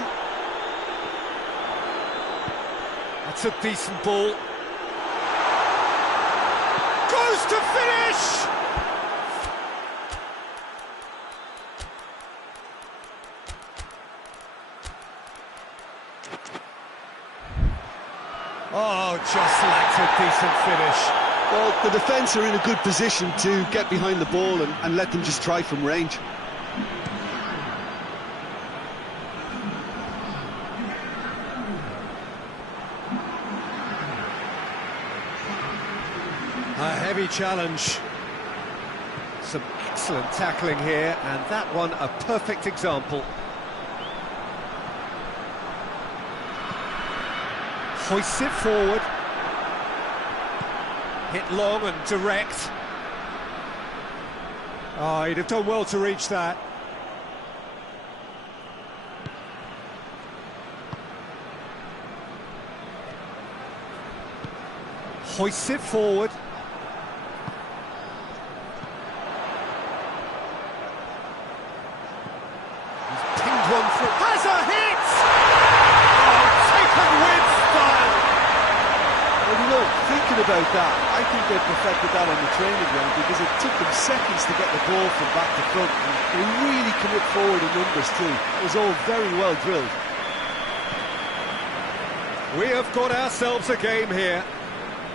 That's a decent ball. Goes to finish! Oh, just lacked a decent finish. Well, the defence are in a good position to get behind the ball and let them just try from range. A heavy challenge. Some excellent tackling here, and that one a perfect example. Hoists it forward. Hit long and direct. Oh, he'd have done well to reach that. Hoists it forward. One through. Has a hit! Oh, taken with style! Well, you know, thinking about that, I think they perfected that on the training ground because it took them seconds to get the ball from back to front. And they really commit forward in numbers too. It was all very well drilled. We have got ourselves a game here.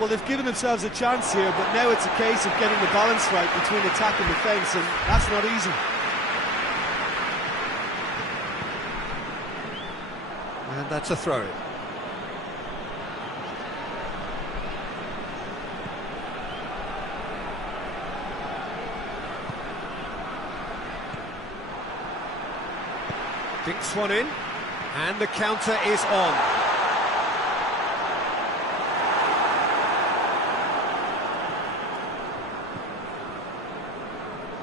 Well, they've given themselves a chance here, but now it's a case of getting the balance right between attack and defence, and that's not easy. And that's a throw-in. Dinks one in, and the counter is on.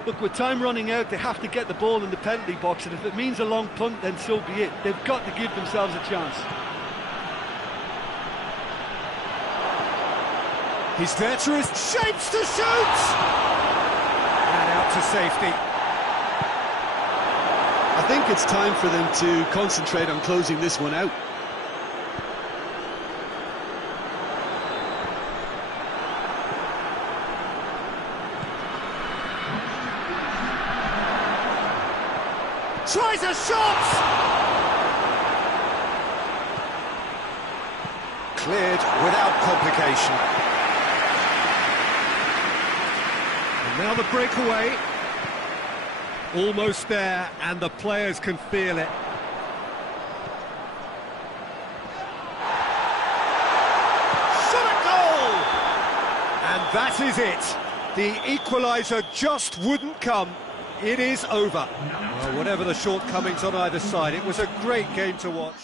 Look, with time running out, they have to get the ball in the penalty box, and if it means a long punt, then so be it. They've got to give themselves a chance. He's there to his shapes to shoot! And out to safety. I think it's time for them to concentrate on closing this one out. Tries a shot! Cleared without complication. Now the breakaway. Almost there, and the players can feel it. Shot at goal! And that is it. The equaliser just wouldn't come. It is over. Well, whatever the shortcomings on either side, it was a great game to watch.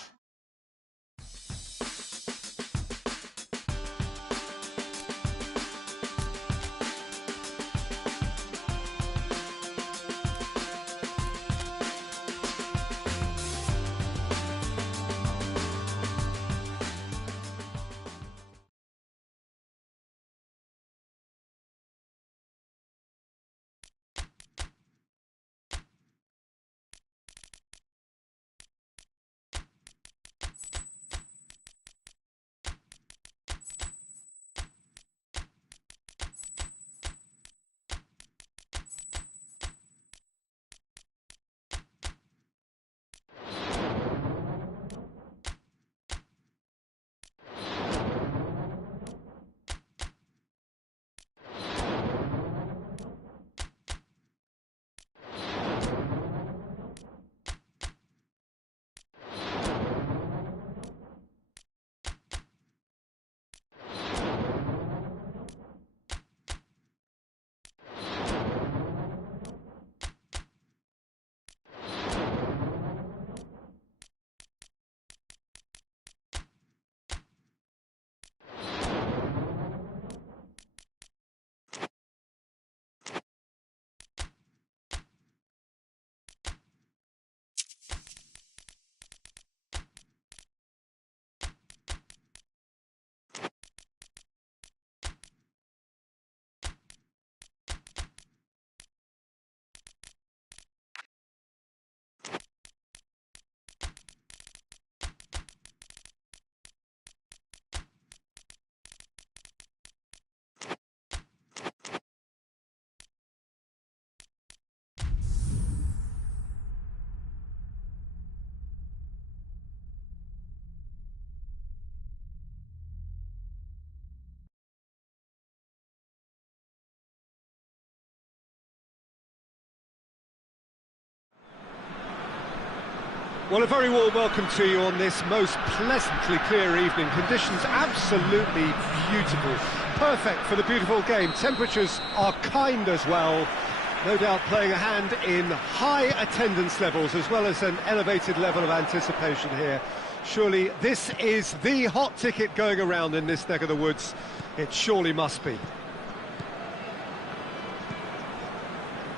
Well, a very warm welcome to you on this most pleasantly clear evening. Conditions absolutely beautiful. Perfect for the beautiful game. Temperatures are kind as well. No doubt playing a hand in high attendance levels as well as an elevated level of anticipation here. Surely this is the hot ticket going around in this neck of the woods. It surely must be.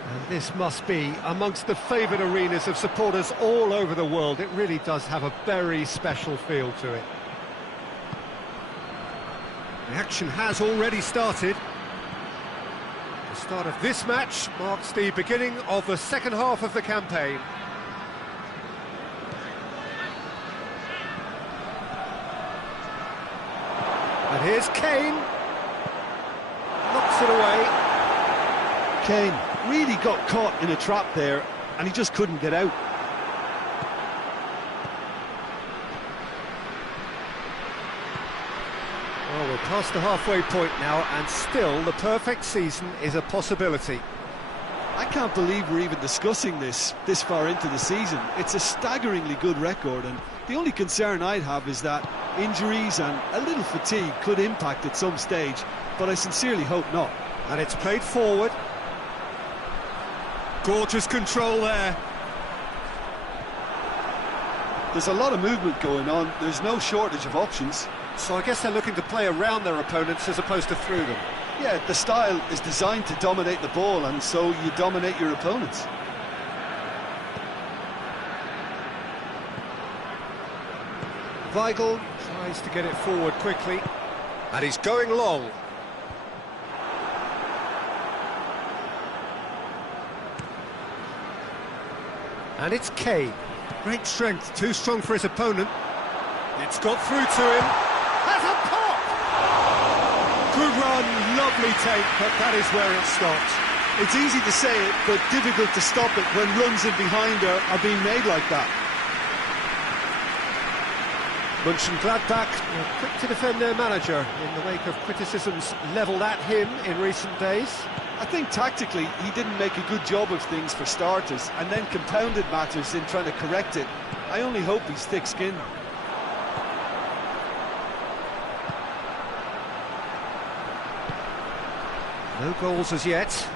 And this must be amongst the favoured arenas of supporters all over the world. It really does have a very special feel to it. The action has already started. The start of this match marks the beginning of the second half of the campaign. And here's Kane. Knocks it away. Kane really got caught in a trap there, and he just couldn't get out. Well, we're past the halfway point now, and still the perfect season is a possibility. I can't believe we're even discussing this far into the season. It's a staggeringly good record, and the only concern I'd have is that injuries and a little fatigue could impact at some stage, but I sincerely hope not. And it's played forward. Gorgeous control there. There's a lot of movement going on. There's no shortage of options. So I guess they're looking to play around their opponents as opposed to through them. Yeah, the style is designed to dominate the ball, and so you dominate your opponents. Weigl tries to get it forward quickly. And he's going long. And it's Kane. Great strength, too strong for his opponent. It's got through to him. Has a pop! Good run, lovely take, but that is where it stopped. It's easy to say it, but difficult to stop it when runs in behind are being made like that. Mönchengladbach were quick to defend their manager in the wake of criticisms levelled at him in recent days. I think tactically he didn't make a good job of things for starters, and then compounded matters in trying to correct it. I only hope he's thick-skinned. No goals as yet.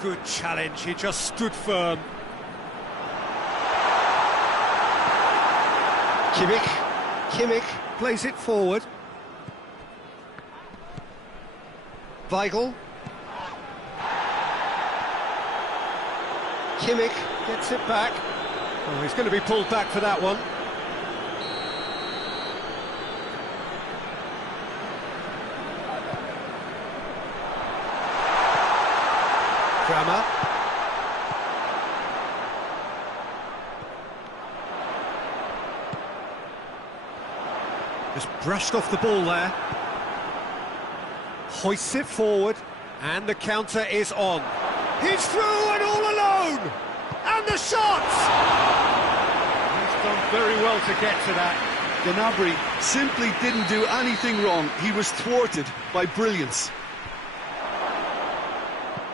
Good challenge, he just stood firm. Kimmich plays it forward. Weigl. Kimmich gets it back. Oh, he's going to be pulled back for that one. Kramer. Just brushed off the ball there. Hoists it forward, and the counter is on. He's through and all alone! And the shot! He's done very well to get to that. Gnabry simply didn't do anything wrong. He was thwarted by brilliance.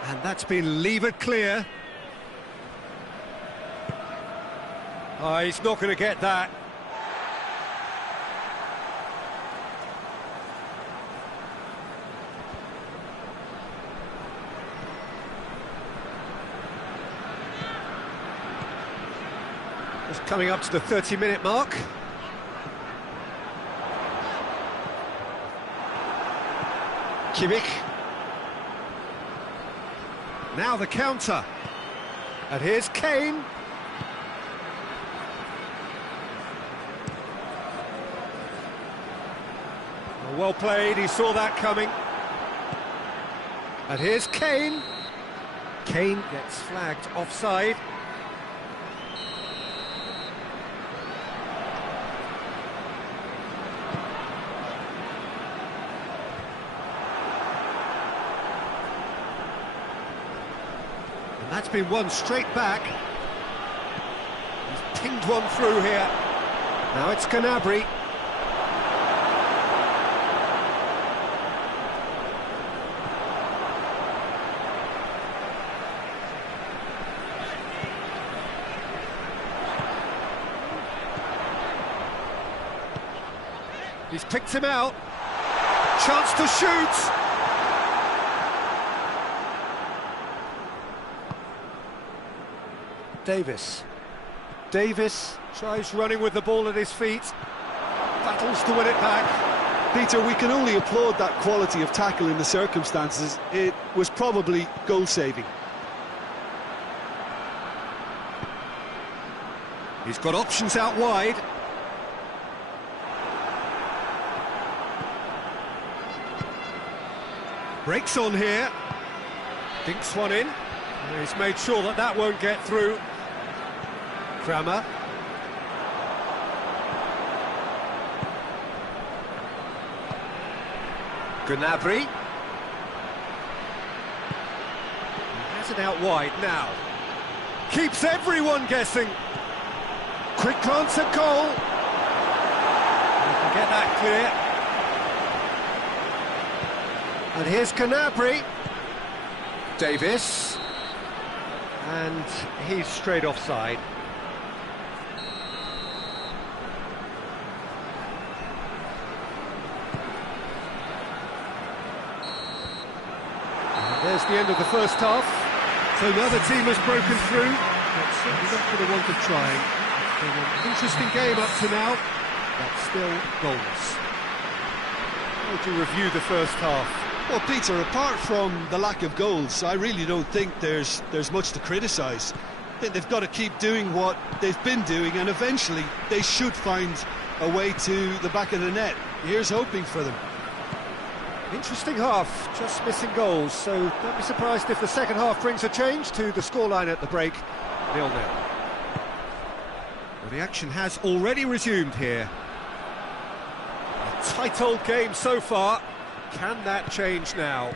And that's been levered clear. Oh, he's not going to get that. Just coming up to the 30-minute mark. Kimmich. Now the counter. And here's Kane. Oh, well played, he saw that coming. And here's Kane. Kane gets flagged offside. That's been one straight back. He's pinged one through here. Now it's Gnabry. He's picked him out. Chance to shoot. Davis tries running with the ball at his feet, battles to win it back. Peter, we can only applaud that quality of tackle in the circumstances. It was probably goal-saving. He's got options out wide. Breaks on here. Dinks one in. He's made sure that that won't get through. Kramer. Gnabry. He has it out wide now. Keeps everyone guessing. Quick glance at goal. He can get that clear. And here's Gnabry. Davis. And he's straight offside. And there's the end of the first half. So another team has broken through. That's certainly not for the want of trying. It's been an interesting game up to now, but still goalless. How would you review the first half? Well, Peter, apart from the lack of goals, I really don't think there's much to criticise. I think they've got to keep doing what they've been doing, and eventually they should find a way to the back of the net. Here's hoping for them. Interesting half, just missing goals, so don't be surprised if the second half brings a change to the scoreline at the break, 0-0. Well, the action has already resumed here. A tight old game so far. Can that change now?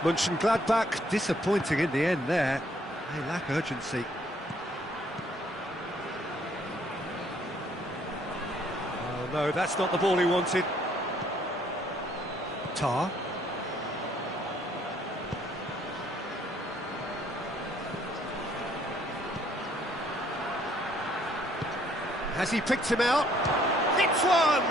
Mönchengladbach disappointing in the end there. They lack urgency. No, that's not the ball he wanted. Tar. Has he picked him out? Hits one!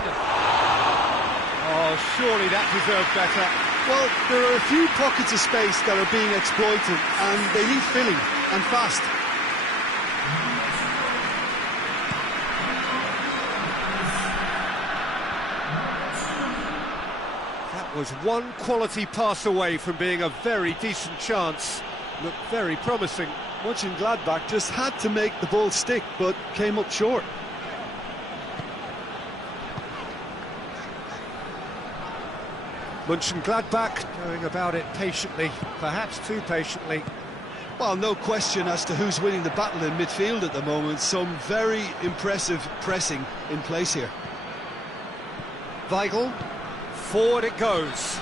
Oh, surely that deserved better. Well, there are a few pockets of space that are being exploited, and they need filling, and fast. That was one quality pass away from being a very decent chance. Looked very promising. Mönchengladbach just had to make the ball stick, but came up short. Mönchengladbach going about it patiently, perhaps too patiently. Well, no question as to who's winning the battle in midfield at the moment. Some very impressive pressing in place here. Weigl, forward it goes.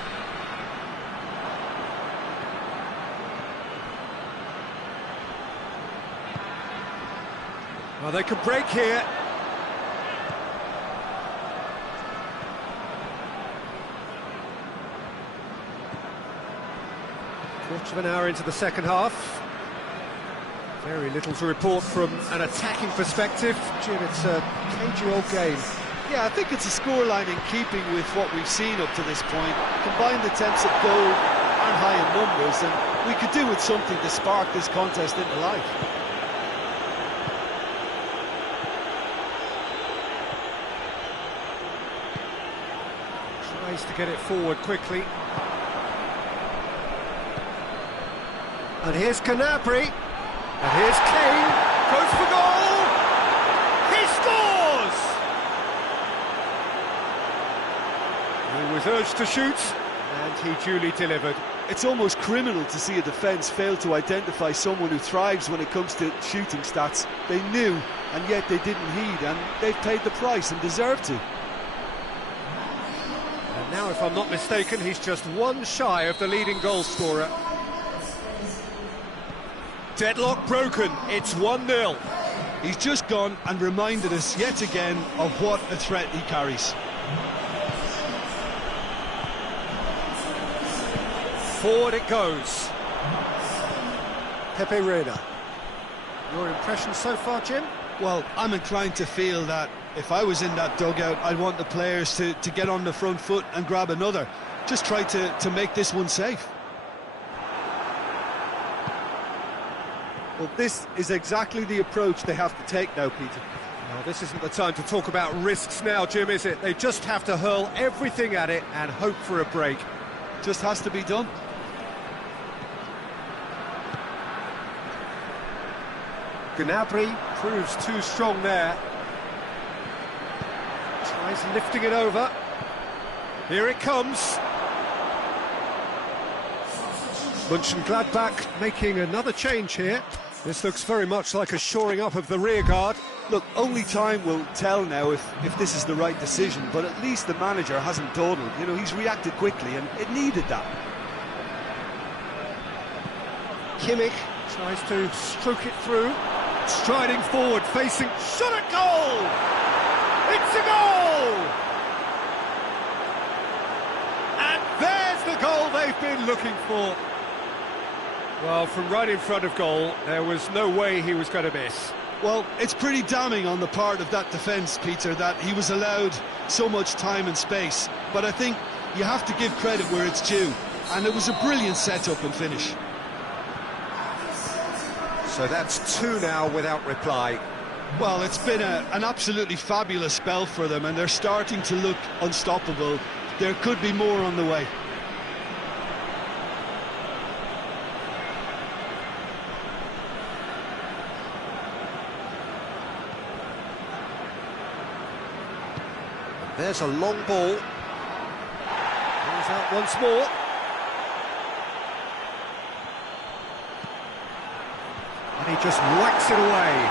Well, they can break here. Quarter of an hour into the second half. Very little to report from an attacking perspective. Jim, it's a cagey-old game. Yeah, I think it's a scoreline in keeping with what we've seen up to this point. Combined attempts at goal aren't high in numbers, and we could do with something to spark this contest into life. Tries to get it forward quickly. And here's Gnabry. And here's Kane. Goes for goal. He scores! He was urged to shoot, and he duly delivered. It's almost criminal to see a defence fail to identify someone who thrives when it comes to shooting stats. They knew, and yet they didn't heed, and they've paid the price and deserve to. And now, if I'm not mistaken, he's just one shy of the leading goal scorer. Deadlock broken, it's 1-0. He's just gone and reminded us yet again of what a threat he carries. Forward it goes. Pepe Reina. Your impression so far, Jim? Well, I'm inclined to feel that if I was in that dugout, I'd want the players to get on the front foot and grab another. Just try to make this one safe. Well, this is exactly the approach they have to take now, Peter. Well, this isn't the time to talk about risks now, Jim, is it? They just have to hurl everything at it and hope for a break. Just has to be done. Gnabry proves too strong there. Tries lifting it over. Here it comes. Mönchengladbach making another change here. This looks very much like a shoring up of the rear guard. Look, only time will tell now if this is the right decision, but at least the manager hasn't dawdled. You know, he's reacted quickly, and it needed that. Kimmich tries to stroke it through. Striding forward, facing... Shot at goal! It's a goal! And there's the goal they've been looking for. Well, from right in front of goal, there was no way he was going to miss. Well, it's pretty damning on the part of that defence, Peter, that he was allowed so much time and space. But I think you have to give credit where it's due. And it was a brilliant set-up and finish. So that's 2 now without reply. Well, it's been an absolutely fabulous spell for them, and they're starting to look unstoppable. There could be more on the way. There's a long ball. Goes out once more. And he just whacks it away.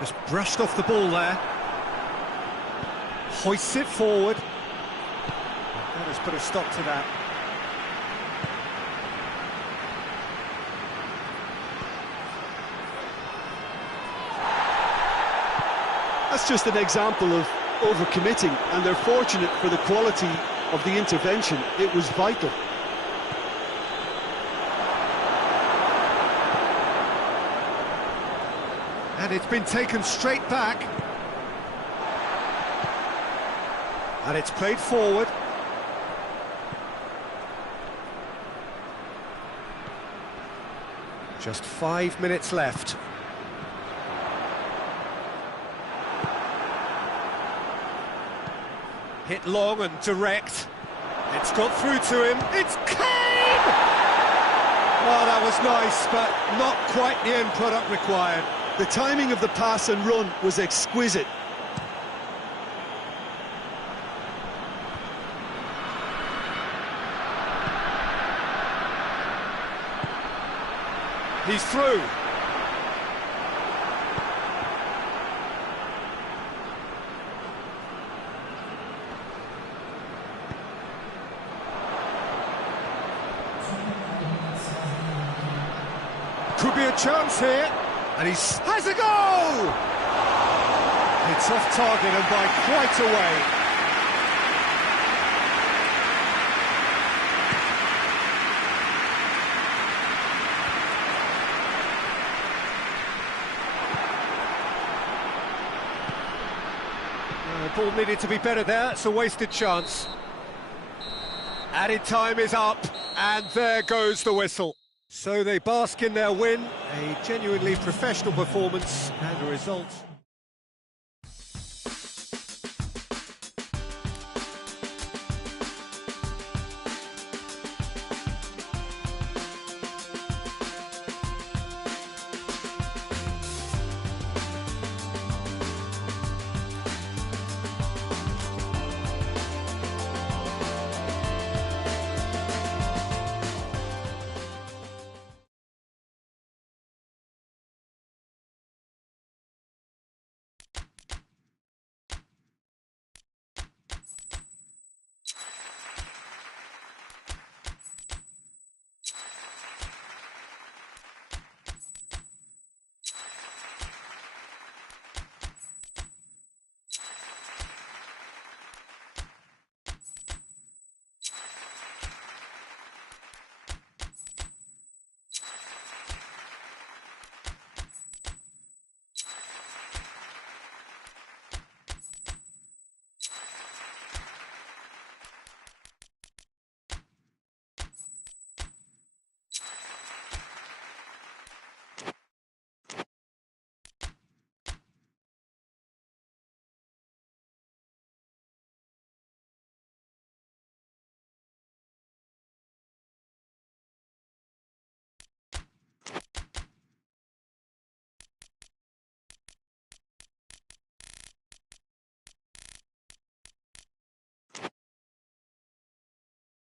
Just brushed off the ball there. Hoists it forward. That has put a stop to that. That's just an example of overcommitting, and they're fortunate for the quality of the intervention. It was vital. And it's been taken straight back. And it's played forward. Just 5 minutes left. Hit long and direct. It's got through to him. It's Kane! Oh, that was nice, but not quite the end product required. The timing of the pass and run was exquisite. He's through. Could be a chance here. And he has a goal! It's off target and by quite a way. Ball needed to be better there, it's a wasted chance. Added time is up, and there goes the whistle. So they bask in their win, a genuinely professional performance and a result